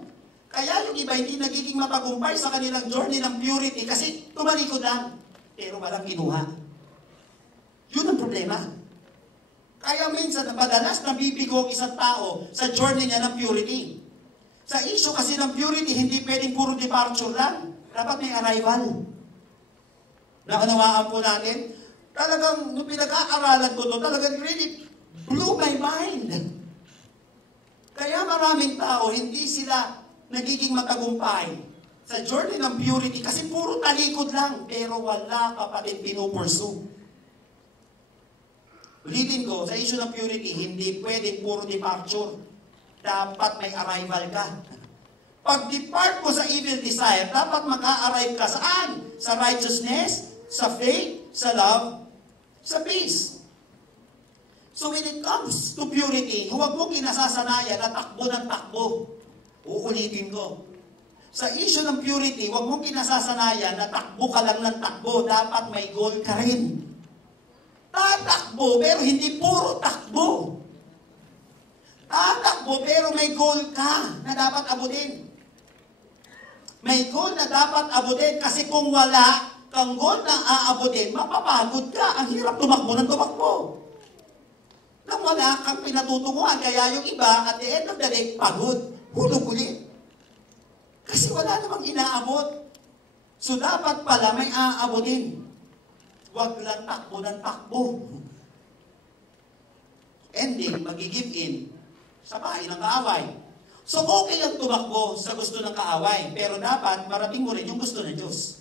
Kaya yung iba hindi nagiging matagumpay sa kanilang journey ng purity kasi tumalikod lang, pero walang kinuha. Yun ang problema. Kaya minsan, madalas nabibigo ang isang tao sa journey niya ng purity. Sa issue kasi ng purity, hindi pwedeng puro departure lang. Dapat may arrival. Nakanawaan po natin, talagang, nung pinag-aaralan ko to, talagang really blew my mind. Kaya maraming tao, hindi sila nagiging matagumpay sa journey ng purity kasi puro talikod lang, pero wala kapatid pinupursu. Ulitin ko, sa issue ng purity, hindi pwedeng puro departure. Dapat may arrival ka. Pag depart mo sa evil desire, dapat mag-a-arrive ka saan? Sa righteousness, sa faith, sa love, sa peace. So when it comes to purity, huwag mo kinasasanayan na takbo ng takbo. Uulitin ko. Sa issue ng purity, huwag mo kinasasanayan na takbo ka lang ng takbo. Dapat may goal ka rin. Tatakbo, pero hindi puro takbo. Tatakbo, pero may goal ka na dapat abutin. May goal na dapat abutin kasi kung wala kang goal na aabutin, mapapagod ka. Ang hirap tumakbo ng tumakbo. Nang wala kang pinatutunguhan, kaya yung iba, at the end of the day, pagod. Hulog ulit. Kasi wala namang inaabot. So dapat pala may aabutin. Huwag lang takbo ng takbo. Ending, mag-give in sa bahay ng kaaway. So okay ang tumakbo sa gusto ng kaaway, pero dapat marating mo rin yung gusto ng Diyos.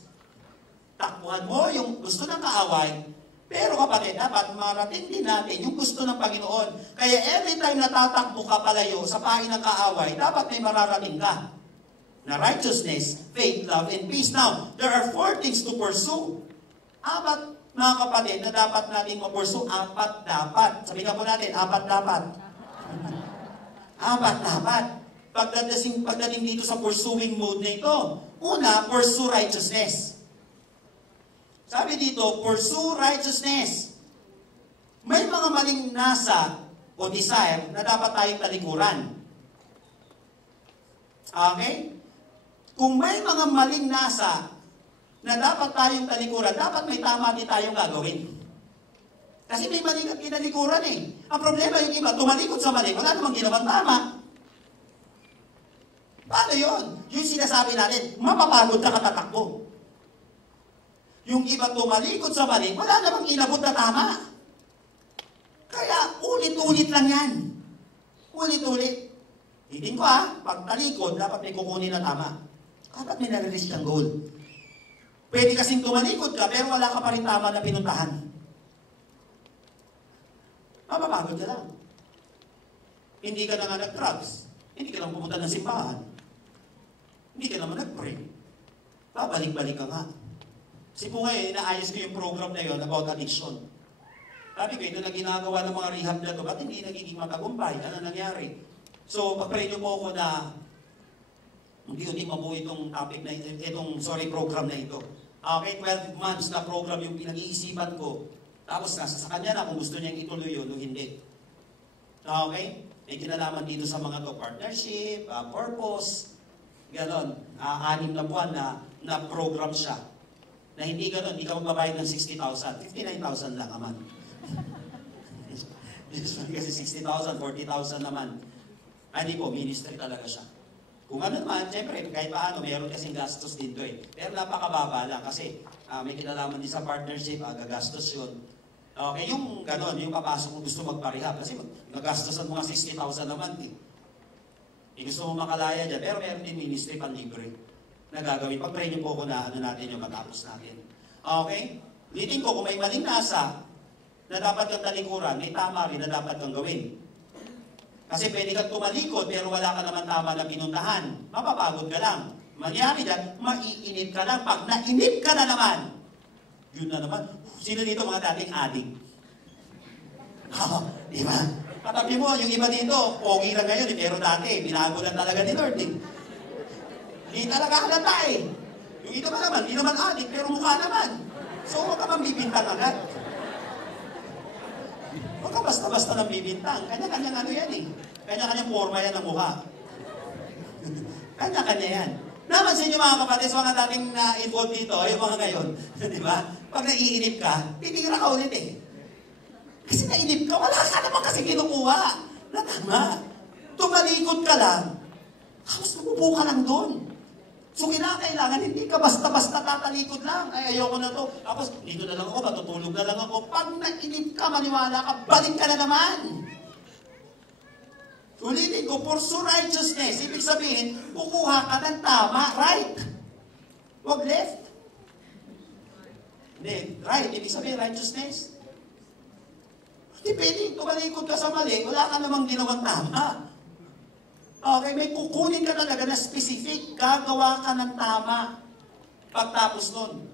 Takbuhan mo yung gusto ng kaaway, pero kapatid, dapat marating din natin yung gusto ng Panginoon. Kaya every time natatakbo ka palayo sa pahay ng kaaway, dapat may mararating ka. Na righteousness, faith, love, and peace. Now, there are 4 things to pursue. 4, mga kapatid, na dapat natin ma-pursue. 4 dapat. Sabi nga po natin, 4 dapat. 4 dapat. Pagdating dito sa pursuing mode na ito, una, pursue righteousness. Sabi dito, pursue righteousness. May mga maling nasa o desire na dapat tayong talikuran. Okay? Kung may mga maling nasa na dapat tayong talikuran, dapat may tama din tayong gagawin. Kasi may mali at kinalikuran eh. Ang problema yung iba, tumalikod sa mali, wala namang ginawang tama. Paano yun? Yung sinasabi natin, mapapagod ka katatakbo. Yung iba tumalikod sa mali, wala namang inabot na tama. Kaya ulit-ulit lang yan. Ulit-ulit. Hitin ko pag talikod, dapat may kukunin na tama. Dapat may nare-reach kang goal. Pwede kasing tumalikod ka, pero wala ka pa rin tama na pinuntahan. Mapapagod ka lang. Hindi ka na nga nag-drugs. Hindi ka lang pumunta ng simbahan. Hindi ka naman nag-pray. Babalik-balik ka nga. Kasi po ngayon, inaayos ko yung program na yun about addiction. Sabi ko, ito na ginagawa ng mga rehab na ito, ba't hindi nagiging matagumpay? Ano nangyari? So, pag-pray nyo po ako na hindi mabuo itong topic na program na ito. Okay, 12 months na program yung pinag-iisipan ko. Tapos nasa sa kanya na kung gusto niyang ituloy yun o hindi. Okay? May kinalaman dito sa mga to, partnership, purpose, ganon. 6 na buwan na program siya. Na hindi ganon, hindi ka magbabayad ng 60,000. 59,000 lang naman. Kasi 60,000, 40,000 naman. Hindi po, ministry talaga siya. Kung ano naman, siyempre, kahit paano, meron kasing gastos dito eh. Pero napakababa lang kasi may kinalaman din sa partnership, gagastos yun. Okay, yung ganon, yung papasok mo gusto magparehab. Kasi nagastos ang mga 60,000 naman eh. Gusto mo makalaya dyan, pero meron din ministry panlibre na gagawin. Pag-pray niyo po ko na ano natin yung matapos natin. Okay? Ulitin ko, kung may maling nasa na dapat kang talikuran, may tama rin na dapat kang gawin. Kasi pwede kang tumalikod pero wala ka naman tama na pinuntahan. Mapapagod ka lang. Mangyari dyan, maiinip ka lang. Pag nainip ka na naman, yun na naman. Sino dito mga dating adik? Di ba? Katabi mo, yung iba dito, pogi lang ngayon, pero dati, binago lang talaga ni Lord. Hindi talaga halata eh. Yung iba naman, hindi naman adik, pero mukha naman. So, huwag ka bibintang agad. Huwag ka basta-basta nang bibintang. Kanya-kanyang ano yan eh. Kanya-kanyang forma yan ng mukha. Kanya-kanya yan. Namansin nyo mga kapatid, sa mga dating na-involved dito, yung mga ngayon, di ba? Pag naiinip ka, titira ka ulit eh. Kasi nainip ka, wala ka naman kasi kinukuha. Na tama. Tumalikod ka lang, tapos napupo ka lang doon. So kinakailangan, hindi ka basta-basta tatalikod lang. Ay, ayoko na to. Tapos, dito na lang ako, matutulog na lang ako. Pag nainip ka, maniwala ka, balik ka na naman. Ulitin ko, pursue righteousness. Ibig sabihin, kukuha ka ng tama, right. Huwag left. Hindi, right. Ibig sabihin, righteousness. Hindi pwedeng tumalikod ka sa mali, wala ka namang ginawang tama. Okay, may kukunin ka talaga na specific, gagawa ka ng tama. Pagtapos nun,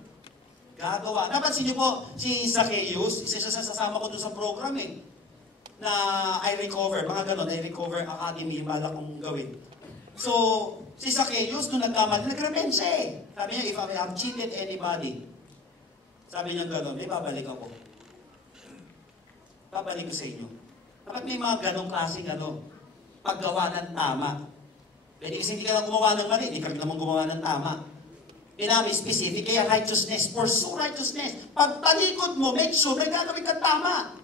gagawa. Napansin niyo po, si Zacchaeus, isa siya sasama ko dun sa program eh, na I Recover, mga ganon, I Recover Academy, yung balak kong gawin. So, si Zacchaeus, nung nagkamali, nag-repent siya eh. Sabi niya, if I have cheated anybody, sabi niya ganon, babalik ako. Babalik ko sa inyo. Dapat may mga ganong klaseng paggawa ng tama. Pwede kasi hindi ka lang gumawa ng mali, hindi ka naman gumawa ng tama. Pinami specific, kaya righteousness, pursue righteousness. Pag talikod mo, make sure may gagawin kang tama.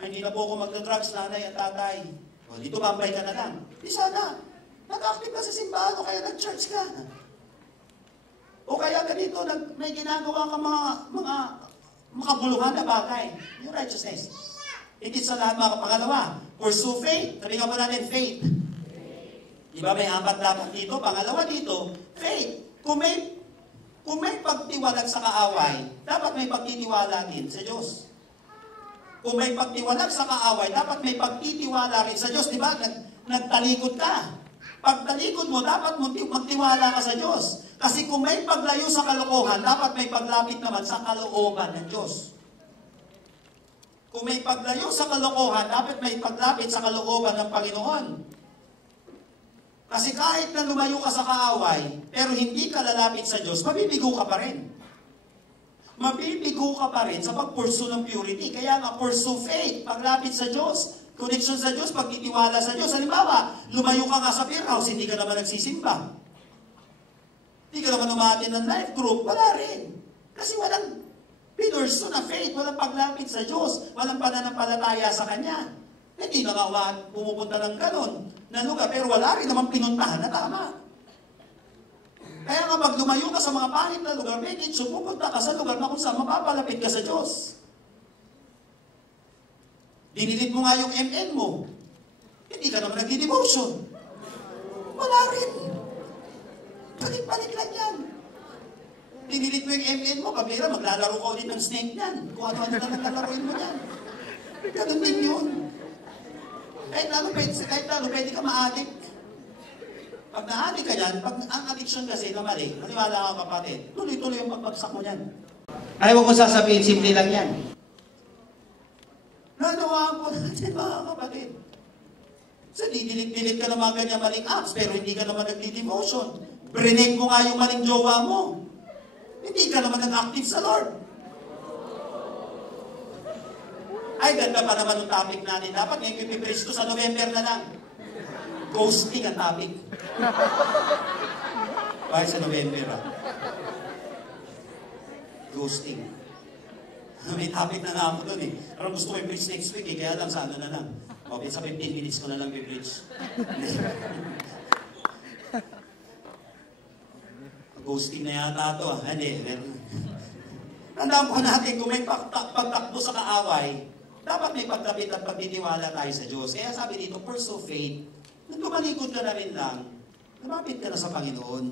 Ay, hindi na po ako magna-drugs, nanay at tatay. O, dito bambay ka na lang. Di sana, nag-active ka sa simbahan o kaya nag-church ka. O kaya ganito, may ginagawa ka mga makabuluhan na bagay. Yung righteousness. Hindi sa lahat mga pangalawa. Pursue faith. Sabi nga po natin, faith. Diba may 4 dapat dito? Pangalawa dito, faith. Kung may pagtiwalag sa kaaway, dapat may pagtitiwala din sa Diyos. Kung may pagtiwalag sa kaaway, dapat may pagtitiwala rin sa Diyos. Diba? Nagtalikod ka. Pag talikod mo, dapat magtiwala ka sa Diyos. Kasi kung may paglayo sa kalokohan, dapat may paglapit naman sa kalooban ng Diyos. Kung may paglayo sa kalokohan, dapat may paglapit sa kalooban ng Panginoon. Kasi kahit na lumayo ka sa kaaway, pero hindi ka lalapit sa Diyos, mabibigo ka pa rin. Mabibigo ka pa rin sa pag-pursue ng purity. Kaya nga, pursue faith, paglapit sa Diyos, connection sa Diyos, pagtitiwala sa Diyos. Halimbawa, lumayo ka nga sa beer house, hindi ka naman nagsisimba. Hindi ka naman umatin ng life group, wala rin. Kasi walang pinurso na faith, walang paglapit sa Diyos, walang pananampalataya sa Kanya. Hindi na nga pumupunta ng ganon na lugar, pero wala rin naman pinuntahan na tama. Kaya nga pag lumayo ka sa mga pangit na lugar, make it sure, pupunta ka sa lugar na kung saan mapapalapit ka sa Diyos. Dinilit mo nga yung MN mo. Hindi ka naman nag-devotion. Wala rin. Balik-balik lang yan. Dinilit mo yung MN mo, pabira, maglalaro ka ulit ng snake yan. Kung ano-ano na naglaruin mo yan. Ganun din yun. Kahit lalo pwede ka ma-addict. Pag na-addict ka yan, pag ang addiction kasi na mali, maniwala ka kapatid, tuloy-tuloy yung pagbagsak mo yan. Ayaw ko sasabihin, simple lang yan. Nanawaan po natin mga kapatid. Sa didilit-dilit ka ng mga ganyan maling apps, pero hindi ka naman nagli-devotion. Brinake mo nga yung maling jowa mo. Hindi ka naman nag-active sa Lord. Ay, ganda pa naman yung topic natin. Dapat ngayon pipipreach to sa November na lang. Ghosting ang topic. Bakit sa November Ghosting. May topic na nga ako doon eh. Pero gusto ko i-preach next week eh. Kaya lang sa ano na lang. Okay, sa 15 minutes ko na lang i-preach. Ghosting na yata ito ah. Hindi. Tandaan po natin, kung may pagtakbo sa kaaway, dapat may pagtapit at pagtitiwala tayo sa Diyos. Kaya sabi dito, pursue faith. Nung tumalikod ka na rin lang, lumapit ka na sa Panginoon.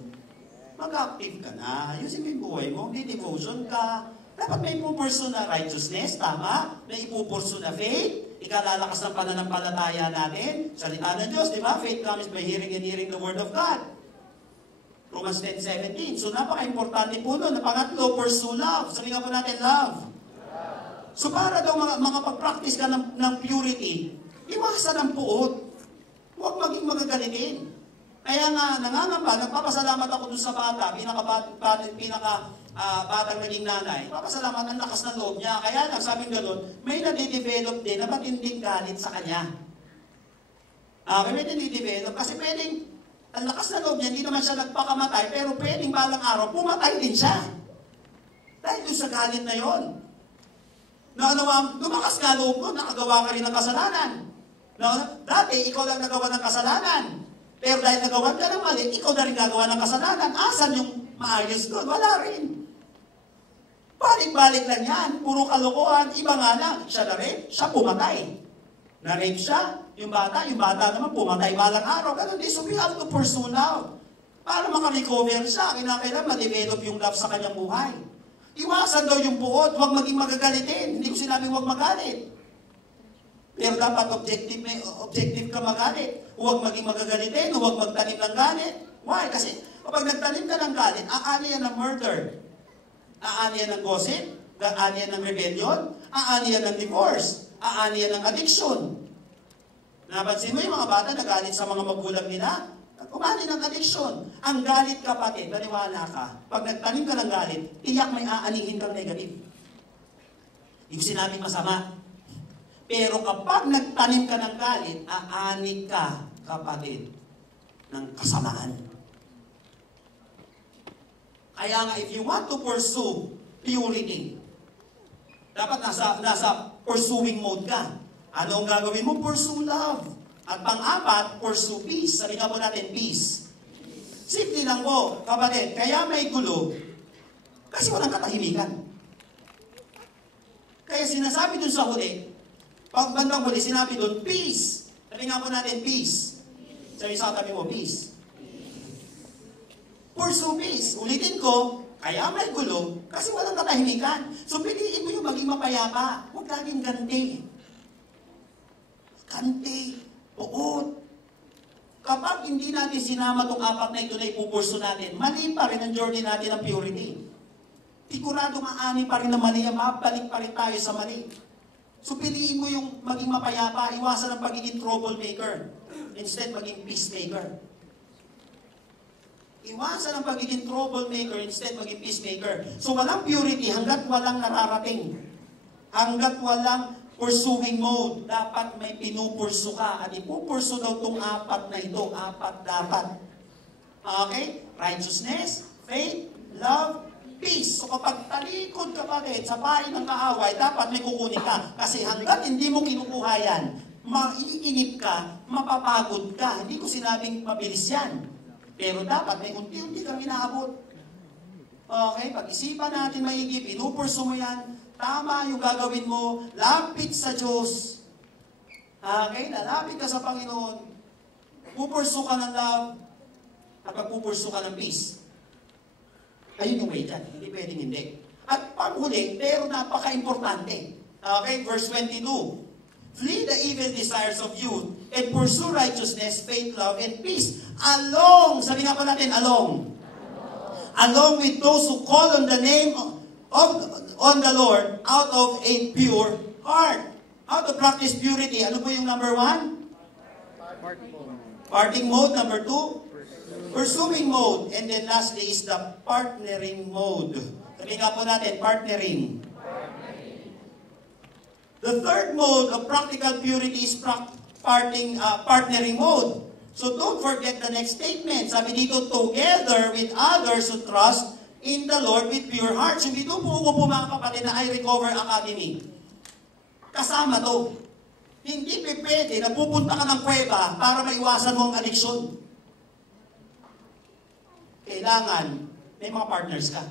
Mag-active ka na. Ayusin mo yung buhay mo. May devotion ka. Dapat may ipupurso na righteousness, tama? May ipupurso na faith. Ikalalakas ng pananampalataya natin. Salita ng Diyos, di ba? Faith comes by hearing and hearing the Word of God. Romans 10:17. So napaka-importante po nun. Na pangatlo, pursue love. Sabi nga po natin, love. So para daw mga pag-practice ka ng purity, iwasan ang puot. Huwag maging magagalitin. Kaya nga, nagpapasalamat ako dun sa bata, batang naging nanay. Papasalamat ang lakas ng loob niya. Kaya lang, sabing gano'n, may nadidevelop din na matinding galit sa kanya. May nadidevelop. Kasi pwedeng, ang lakas ng loob niya, hindi naman siya nagpakamatay, pero pwedeng balang araw, pumatay din siya. Dahil doon sa galit na yon. Lumakas nga loob mo, nakagawa ka rin ng kasalanan. Dati, ikaw lang nagawa ng kasalanan. Pero dahil nagawa ka ng mali, ikaw na rin gagawa ng kasalanan. Asan yung maayos doon? Wala rin. Balik-balik lang yan. Puro kalokohan. Iba nga lang. Siya na rin, siya pumatay. Na-rape siya. Yung bata naman pumatay balang araw. Ganun din. So we have to pursue love. Para makarecover siya, kinakailangan ma-develop yung love sa kanyang buhay. Iwasan daw yung buot. Huwag maging magagalitin. Hindi ko sinabing huwag magalit. Pero dapat objective ka magalit. Huwag maging magagalitin, huwag magtanim ng galit. Why? Kasi kapag nagtanim ka ng galit, aani yan ng murder. Aani yan ng gossip, aani yan ng rebellion, aani yan ng divorce, aani yan ng addiction. Napansin mo yung mga bata nagalit sa mga magulang nila? Umani ng addiction. Ang galit kapatid, maniwala ka, pag nagtanim ka ng galit, tiyak may aanihin kang negative. Hindi ko sinabing masama. Pero kapag nagtanim ka ng galit, aani ka, kapatid, ng kasamaan. Kaya nga, if you want to pursue purity, dapat nasa pursuing mode ka. Ano ang gagawin mo? Pursue love. At pang-apat, pursue peace. Sabi nga po natin, peace. Simple lang po, kapatid, kaya may gulo, kasi walang katahimikan. Kaya sinasabi dun sa huli, pag bandang huli, sinabi doon, peace. Sabi nga po natin, peace. Sabi sa katabi mo, peace. Pursue peace. Ulitin ko, kaya may gulo, kasi walang katahimikan. So, piliin mo yung maging mapayapa. Huwag laging ganti. Ganti. Uot. Kapag hindi natin sinama itong apat na ito na ipupurso natin, mali pa rin ang journey natin ng purity. Sigurado maaani pa rin na mali, mabalik pa rin tayo sa mali. So piliin mo yung maging mapayapa, iwasan ang pagiging troublemaker. Instead, maging peacemaker. Iwasan ang pagiging troublemaker, instead maging peacemaker. So walang purity hanggat walang nararating. Hanggat walang pursuing mode, dapat may pinupurso ka. At ipupurso daw itong apat na ito. Apat dapat. Okay? Righteousness, faith, love, peace. So kapag talikod kapatid sa pain ng kaaway, dapat may kukunin ka. Kasi hanggat hindi mo kinukuha yan, maiinip ka, mapapagod ka. Hindi ko sinabing mabilis yan. Pero dapat may unti-unti kang inaabot. Okay? Pag-isipan natin maigi, pinupurso mo yan, tama yung gagawin mo, lapit sa Diyos. Okay? Lalapit ka sa Panginoon. Pupurso ka ng love, at pupurso ka ng peace. Ayun yung way dyan. Hindi pwedeng hindi. At panghuli, pero napaka-importante. Okay? Verse 22. Flee the evil desires of youth, and pursue righteousness, faith, love, and peace. Along, sabi nga po natin, along. Along with those who call on the name on the Lord out of a pure heart. How to practice purity? Ano po yung number 1? Parting mode. Number 2? Pursuing mode. And then lastly is the partnering mode. Sabi nga po natin, partnering. The third mode of practical purity is partnering mode. So don't forget the next statement. Sabi dito, together with others who trust in the Lord with pure hearts. Hindi ito po mga kapatid na I Recover Academy. Kasama to. Hindi pwede na pupunta ka ng kuweba para maiwasan mo ang addiction. Kailangan may mga partners ka.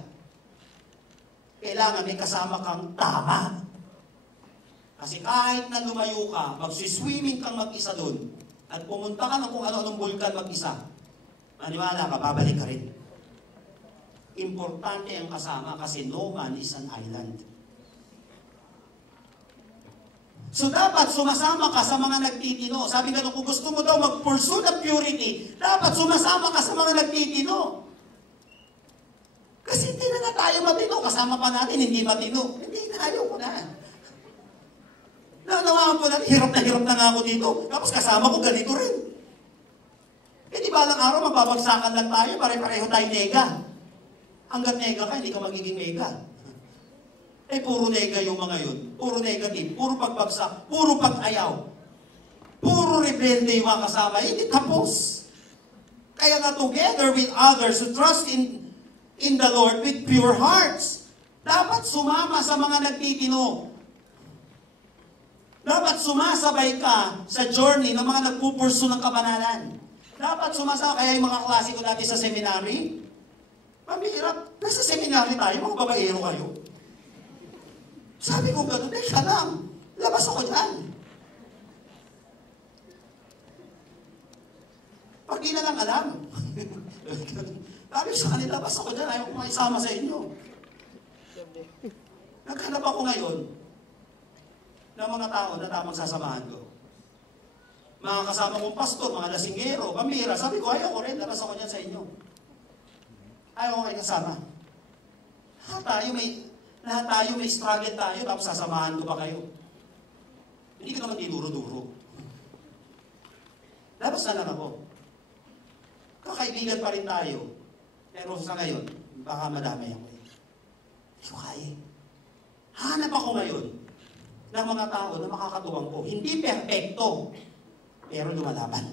Kailangan may kasama kang tama. Kasi kahit na lumayo ka, magsiswimming kang mag-isa doon, at pumunta ka na kung ano-anong bulkan mag-isa, maniwala ka, babalik ka rin. Importante ang kasama kasi no man is an island. So dapat sumasama ka sa mga nagtitino. Sabi nga kung gusto mo daw mag-pursue ng purity, dapat sumasama ka sa mga nagtitino. Kasi hindi na tayo matino. Kasama pa natin, hindi matino. Hindi na, ayaw ko na. Nanawaan po natin, hirap na nga ako dito. Tapos kasama ko ganito rin. Eh di balang araw, mababagsakan lang tayo, pare-pareho tayo nega. Hanggat nega ka, hindi ka magiging mega. Eh puro nega yung mga yun. Puro negative, puro pagbagsak, puro pag-ayaw. Puro rebelde yung mga kasama. Hindi tapos. Kaya nga together with others who trust in the Lord with pure hearts. Dapat sumama sa mga nagtitino. Dapat sumasabay ka sa journey ng mga nagpupurso ng kabanalan. Dapat sumasabay, kaya yung mga klase ko dati sa seminary, mabihirap, nasa seminary tayo, mga babaero kayo. Sabi ko gano'n, teka lang, labas ako dyan. Pag di na lang alam. Sabi sa kanila, labas ako dyan, ayaw ko maisama sa inyo. Naghanap ako ngayon ng mga tao na tamang sasamahan ko. Mga kasama kong pastor, mga lasinggero, pamira, sabi ko, ayaw ko rin, labas ako dyan sa inyo. Ayaw ko kayo kasama. Lahat tayo may struggle tayo, tapos sasamahan ko pa kayo. Hindi ko naman dinuro-duro. Labas na lang ako. Kakaibigan pa rin tayo. Pero sa ngayon, baka madami ako. Hindi ko kaya. Hanap ako ngayon ng mga tao na makakatuwang ko. Hindi perfecto, pero lumalaban.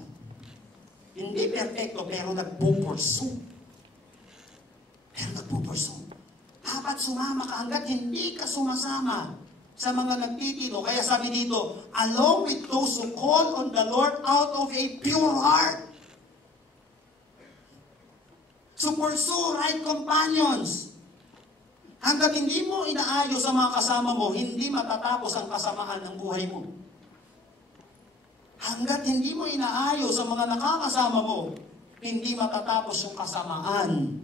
Hindi perfecto, pero nagpupursu. Dapat sumama ka hanggat hindi ka sumasama sa mga nagtitino. Kaya sabi dito, along with those who call on the Lord out of a pure heart. So pursue right companions. Hanggat hindi mo inaayos sa mga kasama mo, hindi matatapos ang kasamaan ng buhay mo. Hanggat hindi mo inaayos sa mga nakakasama mo, hindi matatapos yung kasamaan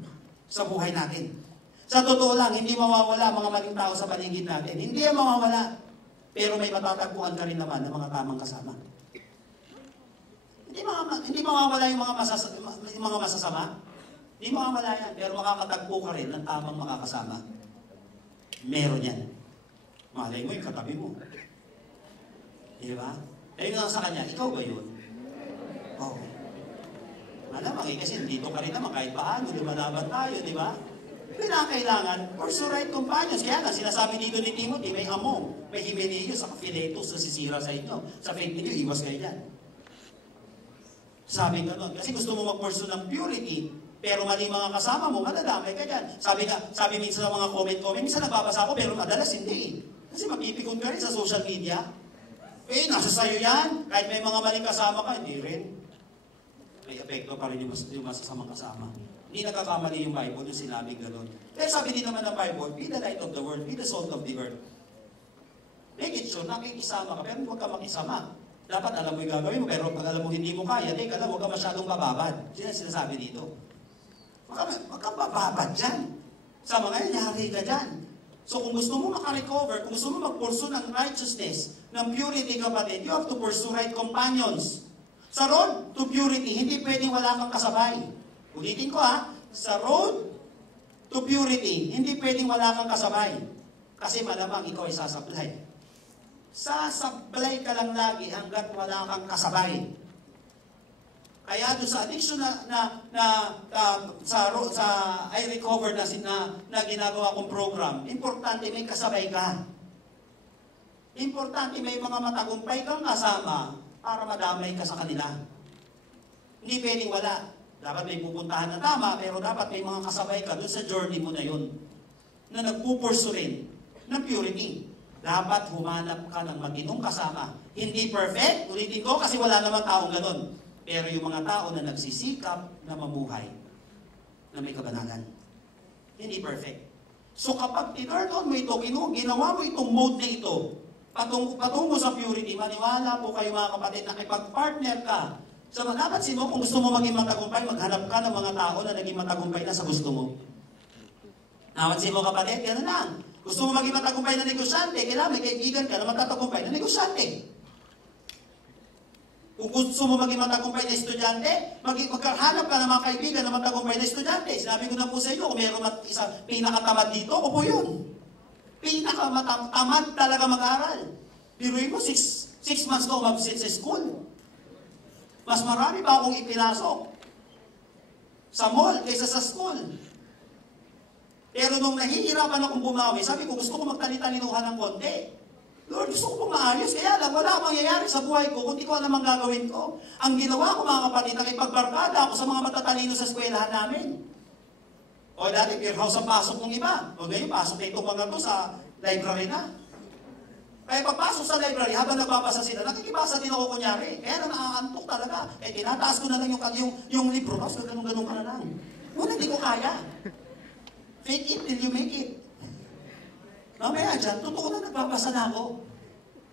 sa buhay natin. Sa totoo lang, hindi mawawala mga maling tao sa paligid natin. Hindi yan mawawala. Pero may matatagpuan ka rin naman ng mga tamang kasama. Hindi Hindi mawawala yung mga masasama. Hindi mawawala yan. Pero makakatagpo ka rin ng tamang makakasama. Meron yan. Malay mo yung katabi mo. Di ba? Ayun nga sa kanya, ikaw ba yun? Oo. Malamang kasi dito ka rin naman kahit paano, lumalaban tayo, di ba? Pinakailangan, pursue right companions. Kaya nga, sinasabi dito ni Timothy, may Among, may Himeneo, sa Philetus na sisira sa inyo. Sa faith ninyo, iwas kayo dyan. Sabi nga nun, kasi gusto mo mag-pursue ng purity, pero mali mga kasama mo, madadamay ka dyan. Sabi minsan sa mga comment, minsan nagbabasa ako, pero madalas hindi. Kasi mapipikon ka rin sa social media. Nasa sayo yan. Kahit may mga maling kasama ka, hindi rin. May epekto pa rin yung masasamang kasama. Hindi nagkakamali yung Bible yung sinabing gano'n. Kaya sabi din naman ng Bible, be the light of the world, be the salt of the earth. Make it sure, nakikisama ka, pero huwag ka makisama. Dapat alam mo yung gagawin mo, pero pag alam mo hindi mo kaya, alam, huwag ka masyadong bababad. Sinasabi dito. Huwag ka bababad dyan. Sa mga yan, yari ka dyan. So kung gusto mo makarecover, kung gusto mo mag-pursue ng righteousness, ng purity, kapatid, you have to pursue right companions. Sa road to purity, hindi pwedeng wala kang kasabay. Ulitin ko sa road to purity, hindi pwedeng wala kang kasabay. Kasi malamang ikaw ay sasablay. Sasablay ka lang lagi hanggat wala kang kasabay. Kaya doon sa addiction sa I Recover na ginagawa kong program, importante may kasabay ka. Importante may mga matagumpay kang kasama para madamay ka sa kanila. Hindi pwedeng wala. Dapat may pupuntahan na tama, pero dapat may mga kasabay ka doon sa journey mo na yun na nagpupursu rin ng purity. Dapat humanap ka ng matinong kasama. Hindi perfect, ulitin ko, kasi wala namang taong ganun. Pero yung mga tao na nagsisikap na mamuhay na may kabanalan. Hindi perfect. So kapag tinurn on mo ito, ginawa mo itong mode na ito, patungo sa purity, maniwala po kayo mga kapatid na ipag-partner ka. So napansin mo, kung gusto mo maging matagumpay, maghanap ka ng mga tao na naging matagumpay na sa gusto mo. Napansin mo kapatid, gano'n lang. Gusto mo maging matagumpay na negosyante, kailangan may kaibigan ka na matatagumpay na negosyante. Kung gusto mo maging matagumpay na estudyante, magkahanap ka ng mga kaibigan na matagumpay na estudyante. Sinabi ko na po sa inyo, kung mayroon isang pinakatamad dito, ako po yun. Pinakatamad talaga mag-aral. Biruin mo, 6 months ko umabsent sa school. Mas marami pa akong ipinasok sa mall kaysa sa school. Pero nung nahihirapan akong bumawi, sabi ko, gusto ko magtali-talinuhan ng konti. Lord, gusto ko pong maayos, kaya lang, wala akong mangyayari sa buhay ko kung di ko alam ang gagawin ko. Ang ginawa ko mga kapatid, nakipagbarkada ako sa mga matatalino sa eskwelahan namin. O dati, beer house ang pasok ng iba. O ngayon, pasok na itong mga to sa library na. Kaya pagpasok sa library, habang nagbabasa sila, nakikibasa din ako kunyari. Kaya na nakakantok talaga. Eh, tinataas ko na lang yung libro. Tapos ganun-ganun ka na lang. Ngunit hindi ko kaya. Fake it till you make it. Mamaya dyan, totoo na nagbabasa na ako.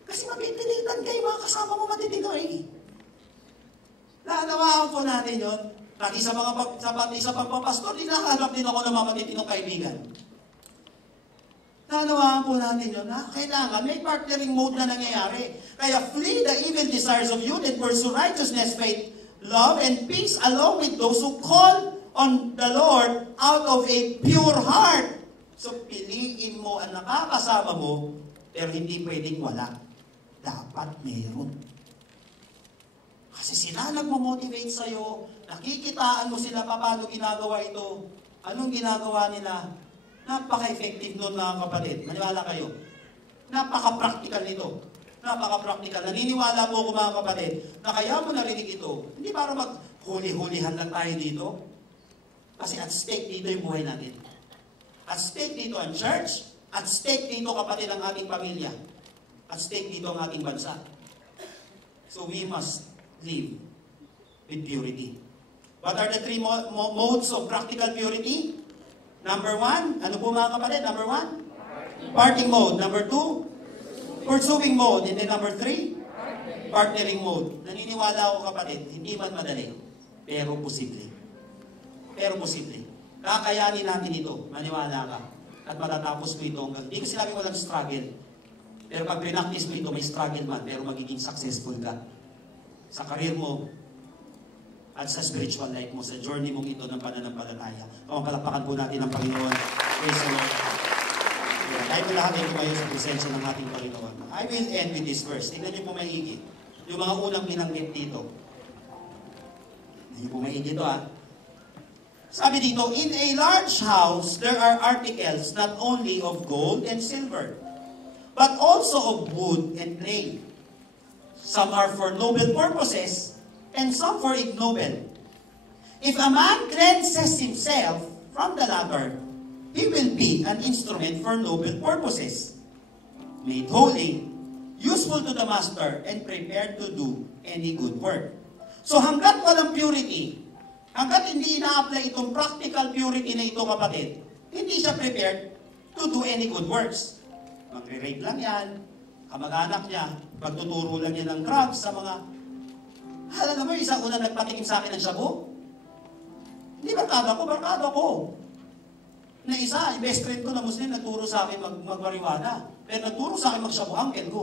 Kasi mapipilitan kayo mga kasama mo matitino eh. Naanawaan po natin yun. Lagi sa pagpapastor, nakahanap din ako ng mga matitinong kaibigan. Naanawaan po natin yun, na kailangan may partnering mode na nangyayari. Kaya flee the evil desires of youth and pursue righteousness, faith, love, and peace along with those who call on the Lord out of a pure heart. So piliin mo ang nakakasama mo, pero hindi pwedeng wala. Dapat meron. Kasi sila nagmo-motivate sa'yo, nakikitaan mo sila paano ginagawa ito. Anong ginagawa nila? Napaka-effective nun mga kapatid. Maniwala kayo. Napaka-practical nito. Napaka-practical. Naniniwala po ako mga kapatid na kaya mo narinig ito. Hindi para maghuli-hulihan lang tayo dito. Kasi at stake dito yung buhay natin. At stake dito ang church. At stake dito kapatid ang ating pamilya. At stake dito ang ating bansa. So we must live with purity. What are the 3 modes of practical purity? Number 1, ano po mga kapatid? Number 1, parting mode. Number 2, pursuing mode. And then number 3, partnering mode. Naniniwala ako kapatid, hindi man madali, pero posible. Pero posible. Kakayanin natin ito, maniwala ka. At matatapos ko ito hanggang, hindi ko sinabi walang struggle. Pero pag pinaktis mo ito, may struggle man, pero magiging successful ka. Sa karir mo, at sa spiritual life mo, sa journey mong ito ng pananampalataya. Palakpakan po natin ang Panginoon. Praise the Lord. Tayo po lahat ay tumayo sa presensya ng ating Panginoon. I will end with this verse. Tingnan niyo po maigi. Yung mga unang binanggit dito. Tingnan niyo po maigi ito Sabi dito, in a large house, there are articles not only of gold and silver, but also of wood and clay. Some are for noble purposes, and some for ignoble. If a man cleanses himself from the latter, he will be an instrument for noble purposes, made holy, useful to the master, and prepared to do any good work. So hanggat walang purity, hanggat hindi ina-apply itong practical purity na ito, kapatid, hindi siya prepared to do any good works. Magre-rape lang yan, kamag-anak niya, pagtuturo lang niya ng drugs sa mga... Alam mo, isang una nagpatikim sa akin ng shabu? Hindi barkada ko. Na isa, best friend ko na Muslim, nagturo sa akin magmariwana. Pero nagturo sa akin mag-shabu, uncle ko.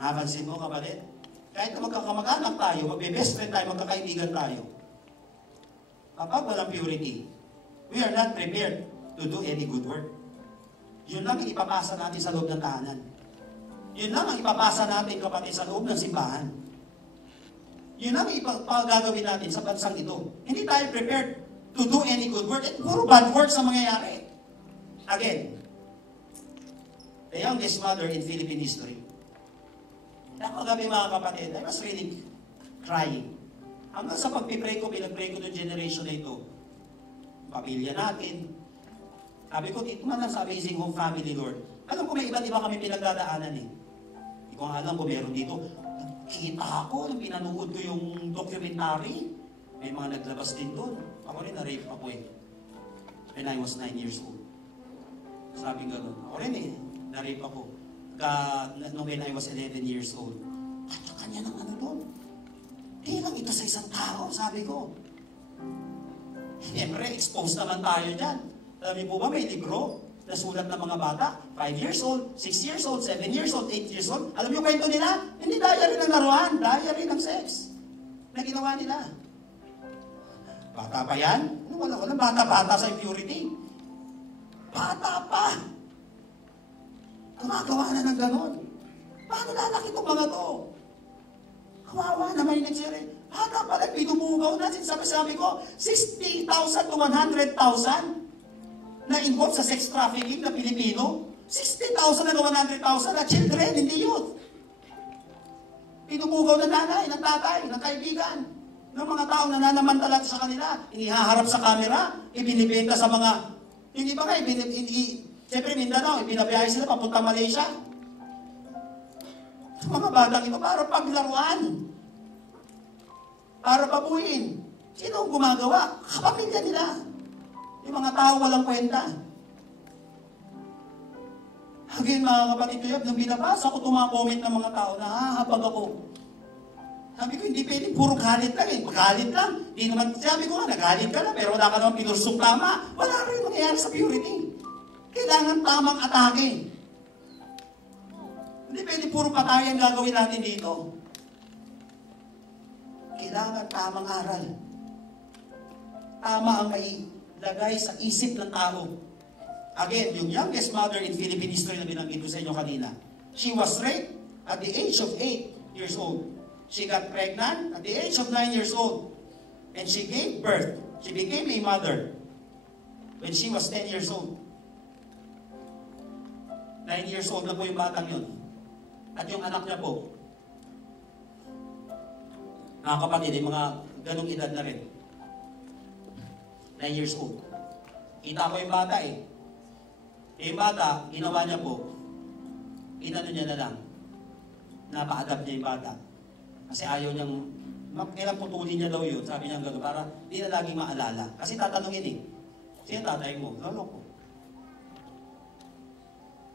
Napansin mo, kapatid? Kahit na magkakamag-anak tayo, magbe-best friend tayo, magkakaibigan tayo. Kapag walang purity, we are not prepared to do any good work. Yun lang ang ipapasa natin sa loob ng tahanan. Yun lang ang ipapasa natin, kapatid, sa loob ng simbahan. Yun lang ang ipagagawin natin sa bansang ito. Hindi tayo prepared to do any good work. At puro bad works ang mangyayari. Again, the youngest mother in Philippine history. Kagabi mga kapatid, I was really crying. Hanggang sa pagpipray ko, pinagpray ko ng generation na ito. Pamilya natin. Sabi ko, dito man lang sa Amazing Home Family, Lord. Alam ko may iba't iba kami pinagdadaanan Hindi ko alam kung meron dito. Kita ako, nung pinanood ko yung documentary, may mga naglabas din doon. Ako rin, na-rape ako when I was 9 years old. Sabi gano'n. Ako rin na-rape ako. Nung when I was 11 years old. Kanya-kanya ng ano doon. Di lang ito sa isang tao, sabi ko. Siyempre, exposed naman tayo dyan. Sabi po ba, may libro na sulat ng mga bata, 5 years old, 6 years old, 7 years old, 8 years old. Alam niyo kwento nila? Hindi diary ng laruan, diary ng sex. Na ginawa nila. Bata pa yan? Wala, bata-bata sa impurity. Bata pa. Gumagawa na ng ganon. Paano lalaki itong mga to? Kawawa naman yung nagsiri. Bata pa lang, pinumugaw na. Sabi ko, 60,000 to 100,000 na involved sa sex trafficking na Pilipino. 60,000 na 100,000 na children, hindi youth. Pinumugaw ng nanay, ng tatay, ng kaibigan, ng mga taong nananamantala sa kanila. Inihaharap sa camera, ibinibenta sa mga, hindi ba nga, siyempre Mindanao, ibinabiyahe sila papunta Malaysia. Mga batang ito, para paglaruan. Para pabuhin. Sino ang gumagawa? Kapamilya nila. Yung mga tao walang kwenta. Again, mga kapatid ko nung binabasa ko itong mga comment ng mga tao, nahahabag ako. Sabi ko, hindi pwede, puro galit lang Galit lang. Di naman, sabi ko nga, nagalit ka na, pero wala ka naman pinursong tama. Wala rin mangyayari sa purity. Kailangan tamang atake. Hindi pwede puro patayan gagawin natin dito. Kailangan tamang aral. Tama ang mailagay sa isip ng tao. Again, yung youngest mother in Philippine history na binanggit ko sa inyo kanina. She was raped at the age of 8 years old. She got pregnant at the age of 9 years old. And she gave birth. She became a mother when she was 10 years old. 9 years old na po yung batang yun. At yung anak niya po, mga kapatid, yung mga ganong edad na rin. 9 years old. Kita ko yung bata Yung bata, ginawa niya po, inano niya na lang, napa-adapt niya yung bata. Kasi ayaw niyang, kailang putulin niya daw yun, sabi niya gano'n, para di na laging maalala. Kasi tatanungin sino tatay mo? Lolo ko.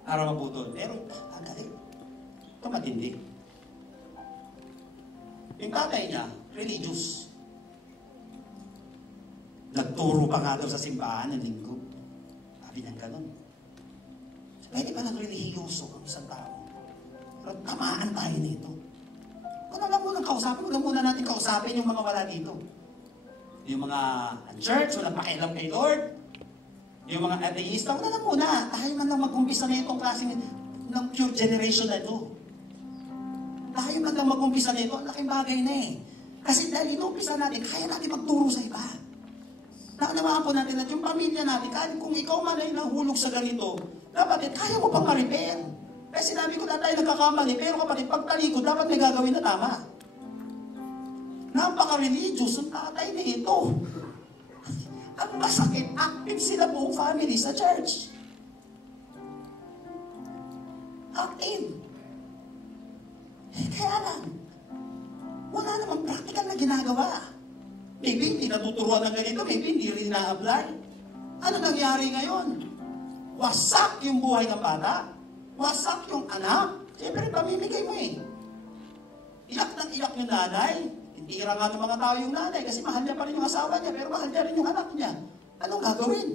Para maputol. Pero, galing. Ito matindi. Yung tatay niya, religious. Nagturo pa nga daw sa simbahan ng linggo. Sabi niya gano'n. Pwede pa lang relihiyoso ang isang tao. Pero tamaan tayo nito. Ano lang muna kausapin? Huwag muna natin kausapin yung mga wala dito. Yung mga church, walang pakialam kay Lord. Yung mga atheista, wala na muna. Tayo man lang mag-umpisa na itong klaseng ng pure generation na ito. Tayo man lang mag-umpisa na ito, ang laking bagay na eh. Kasi dahil inumpisa natin, kaya natin magturo sa iba. Naunawaan po natin at yung pamilya natin, kahit kung ikaw man ay nahulog sa ganito, dapat kaya mo pang ma-repair. Kasi sinabi ko na tayo nagkakamali, pero kapatid, pagtalikod, dapat may gagawin na tama. Napaka-religious ang tatay na ito. Ang masakit, active sila buong family sa church. Active. Kaya lang, wala namang practical na ginagawa. Maybe hindi natuturuan ng ganito, maybe hindi rin na-apply. Ano nangyari ngayon? Wasak yung buhay ng bata. Wasak yung anak. Siyempre, pamimigay mo eh. Iyak ng iyak yung nanay. Tira nga ng mga tao yung nanay kasi mahal niya pa rin yung asawa niya, pero mahal niya rin yung anak niya. Anong gagawin?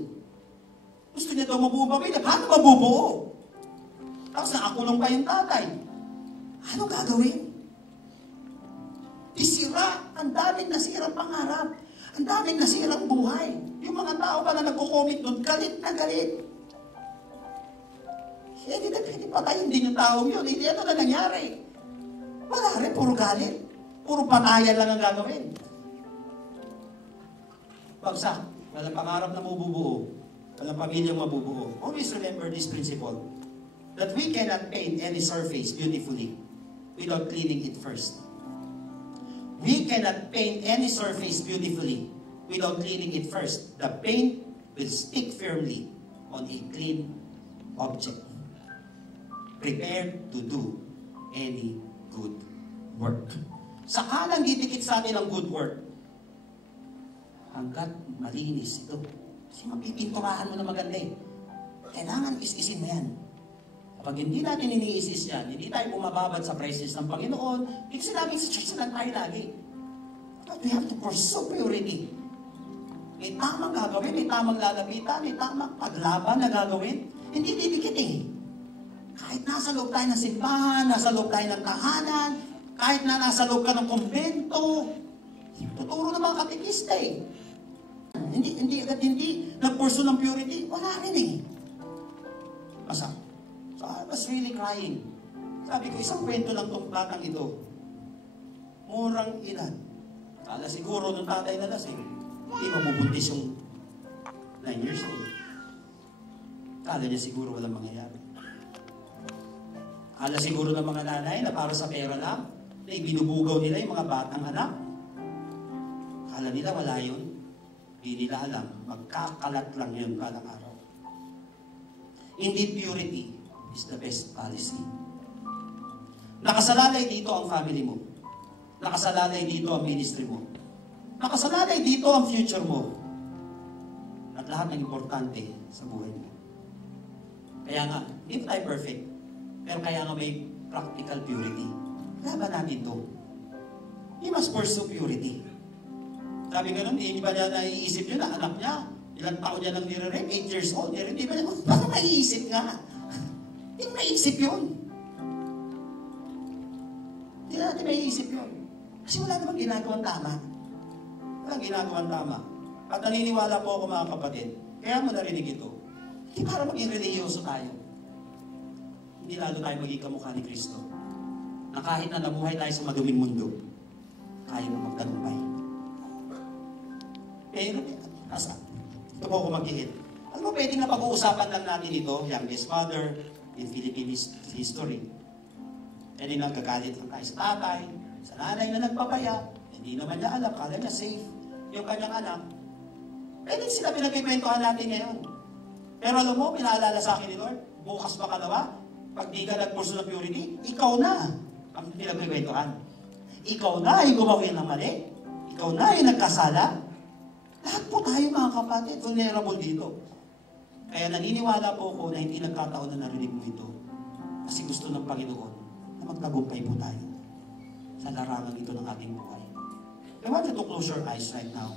Gusto niya daw mabuo pamilya. Paano mabubuo? Tapos nakakulong pa yung tatay. Anong gagawin? Isira. Ang daming nasirang pangarap. Ang daming nasirang buhay. Yung mga tao pa na nagko-comment doon, galit na galit. Hindi na pwede patayin din yung taong yun. Hindi ano na nangyari. Wala rin, puro galit. Puro patayan lang ang gagawin. Bagsak. Walang pangarap na mabubuo. Walang pamilyang mabubuo. Always remember this principle. That we cannot paint any surface beautifully without cleaning it first. We cannot paint any surface beautifully without cleaning it first. The paint will stick firmly on a clean object. Prepared to do any good work. Saka lang didikit sa atin ang good work. Hanggat malinis ito. Kasi mapipinturahan mo na maganda eh. Kailangan is-isin mo yan. Kapag hindi natin iniisis yan, hindi tayo bumababad sa presence ng Panginoon, ito sinabi sa church na tayo lagi. But we have to pursue purity. May tamang gagawin, may tamang lalapitan, may tamang paglaban na gagawin. Hindi didikit eh. Kahit nasa loob tayo ng simbahan, nasa loob tayo ng tahanan, kahit na nasa loob ka ng kumbento, tuturo ng mga katekista eh. Hindi nag-pursue ng purity, wala rin eh. Basta. So I was really crying. Sabi ko, isang kwento lang tong batang ito. Murang edad. Kala siguro nung tatay na lasing, hindi mabubuntis yung 9 years old. Kala niya siguro walang mangyayari. Kala siguro ng mga nanay na para sa pera lang, na ibinubugaw nila yung mga batang anak. Kala nila wala yun. Hindi nila alam. Magkakalat lang yun balang araw. Indeed, purity is the best policy. Nakasalalay dito ang family mo. Nakasalalay dito ang ministry mo. Nakasalalay dito ang future mo. At lahat ng importante sa buhay mo. Kaya nga, hindi tayo perfect. Pero kaya nga may practical purity. Laban natin to. He must pursue purity. Sabi nga nun, hindi ba niya naiisip yun na anak niya? Ilang taon niya nang nire-rape? 8 years old. Hindi ba niya? Baka naiisip nga. Hindi naiisip yun. Hindi natin naiisip yun. Kasi wala namang ginagawang tama. Walang ginagawang tama. At naniniwala po ako mga kapatid, kaya mo narinig ito. Hindi para maging religyoso tayo. Hindi lalo tayo maging kamukha ni Kristo. Na kahit na nabuhay tayo sa maduming mundo, kaya mo magtagumpay. Pero, asa? Ito po ako maghihit. Alam mo, pwede na pag-uusapan lang natin ito, youngest mother in Philippine history. Pwede na gagalit lang tayo sa tatay, sa nanay na nagpapaya, hindi naman niya alam, kala niya safe yung kanyang anak. Pwede sila pinagkikwentuhan natin ngayon. Pero alam mo, pinaalala sa akin ni Lord, bukas pa kalawa, pag di ka nag-pursue ng purity, ikaw na ang pinagkikwentuhan. Ikaw na yung gumawin ng mali. Ikaw na yung nagkasala. Lahat po tayo mga kapatid, vulnerable dito. Kaya naniniwala po ako na hindi nagkataon na narinig mo ito. Kasi gusto ng Panginoon na magtagumpay po tayo sa larangan ito ng ating buhay. I want you to close your eyes right now.